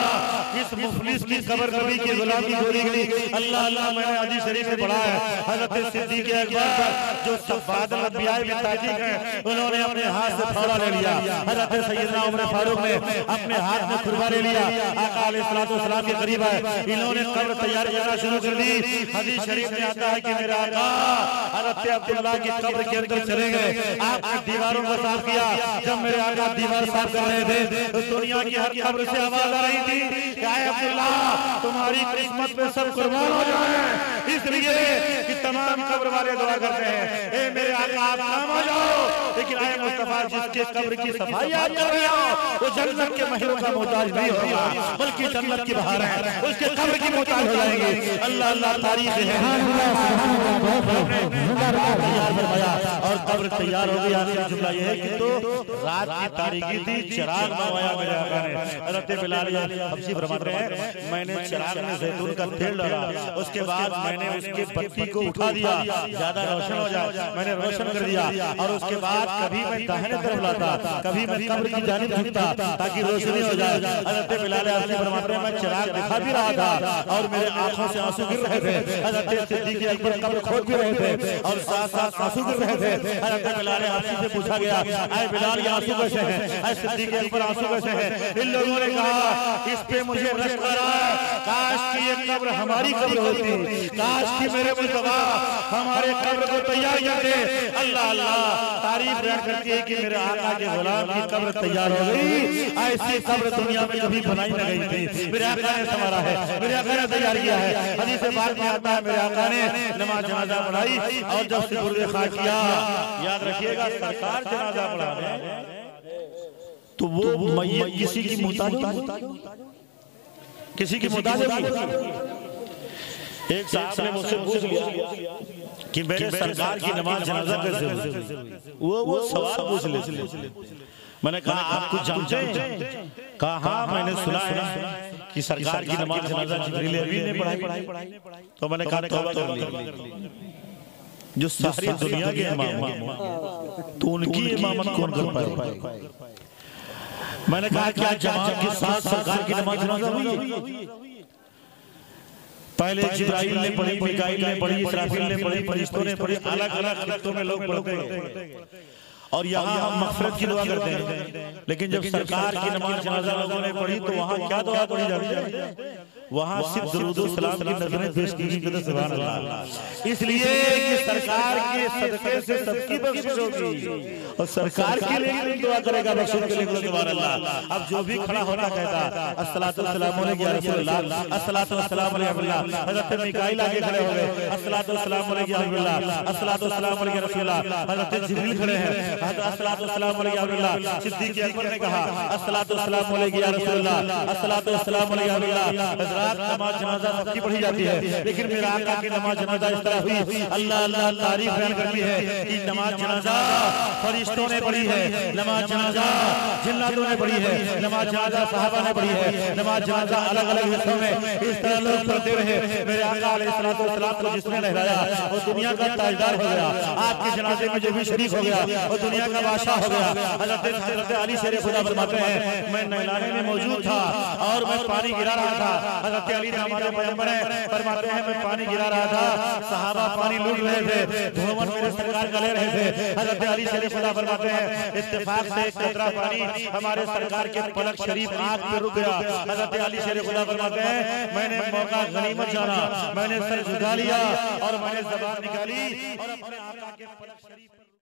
इस मुफलिस की कब्र कभी की गुलामी खोदी गई। अल्लाह अल्लाह, मैंने हदीस शरीफ में पढ़ा है, हज़रत सिद्दीक़ अकबर जो सफ़ादुल अंबिया में ताजिक हैं, उन्होंने अपने हाथ से फावड़ा ले लिया। हज़रत सैयदना उमर फारूक ने अपने हाथ में खुरबा ले लिया, आका अलैहिस्सलाम के करीब आए, इन्होंने कब्र तैयार करना शुरू कर दी। हदीस शरीफ में आता है कि मेरा आका हज़रत अब्दुल्लाह की कब्र के अंदर चले गए, आपने दीवारों को साफ किया। जब मेरे आका दीवार साफ कर रहे थे तो दुनिया की हर कब्र से आवाज आ रही थी कि आए अब्दुल्लाह, तुम्हारी किस्मत में सब कुर्बान हो जाए। इसलिए कि तमाम कब्र वाले दुआ करते हैं, ए मेरे आका आप काम आ जाओ, लेकिन आए मुस्तफा जिसके कब्र की सफाई आप कर रहे हो वो जन्नत के महलों का मोहताज नहीं होगा, बल्कि जन्नत की बहार है, उसके कब्र की मोहताज हो जाएंगे। अल्लाह अल्लाह तारीख है और कब्र तैयार हो गई। आखिरी जुमला ये है कि तो रात की तारीकी थी, चिराग मंगवाया मेरे आका ने। हज़रत बिलाल हबशी फरमाते हैं मैंने चिराग में जैतून का तेल डाला, उसके बाद मैंने उसके बत्ती को उठा दिया, ज्यादा रोशन हो जाए, मैंने रोशन कर दिया और उसके बाद कभी मैं दाहिने तरफ लाता, कभी मैं कब्र की जानिब झुकता ताकि रोशनी हो जाए। हज़रत बिलाल हबशी फरमाते हैं मैं चिराग दिखा भी रहा था और मेरे आंखों से आंसू गिर रहे थे। हज़रत सिद्दीक़ अकबर कब्र खोद भी रहे थे और साथ साथ आंसू गिर रहे थे। हज़रत बिलाल हबशी से पूछा गया, ऐ बिलाल ये आंसू कैसे हैं? ऐ सिद्दीक़ अकबर आंसू कैसे हैं? इन लोगों ने कहा इस पे मुझे रश्क आ रहा है, काश कि ये कब्र हमारी कब्र होती, काश कि मेरे मुस्तफा हमारे कब्र को तैयार करते। अल्लाह अल्लाह, तारीफ बयान करती है कि मेरे आका के गुलाम की कब्र तैयार हो गई। ऐसी कब्र दुनिया में कभी बनाई न गई थी, मेरे आका ने संवारा है, मेरे आका ने तैयार किया है। हदीस से बात में आता है मेरे आका ने नमाज जनाजा पढ़ाई और जब सुपुर्द खाक किया, याद रखिएगा सरकार जनाजा पढ़ाने तो वो मैयत किसी की मुहताज होगी, किसी की मुहताज होगी। एक साहब ने मुझसे पूछ लिया कि मेरे सरकार की नमाज जनाजा कैसे हुई, वो सवाल पूछ ले। मैंने कहा आप कुछ जानते हैं? कहा हाँ मैंने सुना है कि सरकार की नमाज जनाजा जिब्रील अमीन ने पढ़ाई। तो मैंने कहा तौबा कर ली, जो सारी दुनिया के इमाम तो उनकी इमामत कौन कर पाए? मैंने कहा क्या जमात के साथ सरकार की नमाज जनाजा हुई? पहले जिब्राइल ने पढ़ी, मिकाईल ने पढ़ी, इसराफील ने पढ़ी, फरिश्तों ने पढ़ी, अलग अलग खित्तों में लोग पढ़ते हैं और यहाँ हम मग़फ़िरत की दुआ करते हैं। लेकिन जब सरकार की नमाज जनाजा लोगों ने पढ़ी तो वहाँ क्या दुआ पढ़ी जाती है? वहाँ सिर्फ दुरूद व सलाम की नज़रें पेश की गई। सुभान अल्लाह। इसलिए कि सरकार के सदक़े से सबकी बख्शिश होगी और सरकार के लिए दुआ करेगा बख्शिश के लिए। सुभान अल्लाह। अब जो भी खड़ा होता कहता अस्सलातु वस्सलामु अलैका या रसूलल्लाह, अस्सलातु वस्सलामु अलैका या रसूलल्लाह। हज़रत मिकाईल आगे खड़े हो गए, अस्सलातु वस्सलामु अलैका या रसूलल्लाह, अस्सलातु वस्सलामु अलैका या रसूलल्लाह। हज़रत जिब्रील खड़े हैं, अस्सलातु वस्सलामु अलैका या रसूलल्लाह। सिद्दीक़ अकबर ने कहा अस्सलातु वस्सलामु अलैका या रसूलल्लाह, अस्सलातु वस्सलामु अलैका या रसूलल्लाह। हजरात नमाज जनाजा सबकी पढ़ी जाती है, लेकिन मेरे आका की नमाज जनाजा इस तरह हुई, अल्लाह अल्लाह तारीफ बयान करती है कि नमाज जनाजा फरिश्तों ने पढ़ी है, नमाज जनाजा जिन्नातों ने पढ़ी है, नमाज जनाजा सहाबा ने पढ़ी है, नमाज जनाजा अलग अलग हिस्सों में इस तरह लोग पढ़ते रहे। मेरे आका अलैहिस्सलाम को जिसने लहराया वो दुनिया का ताजदार हो गया। आपके जनाजे में जो भी शरीक हो गया वो दुनिया का बादशाह हो गया। हजरत अली शेर खुदा फरमाते हैं मैं नहलाने में मौजूद था और मैं पानी गिरा रहा था। हजरत अली हमारे पैगंबर हैं, फरमाते हैं मैं पानी गिरा रहा था, सहाबा पानी लूट रहे थे, धोवन मेरे सरकार का ले रहे थे। हजरत अली शेर खुदा फरमाते हैं इत्तेफाक से एक कतरा पानी हमारे सरकार के पलक शरीफ आंख पे रुक गया। हजरत अली शेर खुदा फरमाते हैं मैंने मौका गनीमत जाना, मैंने सर झुका लिया और मैंने ज़बान निकाली और अपने आका के पलक शरीफ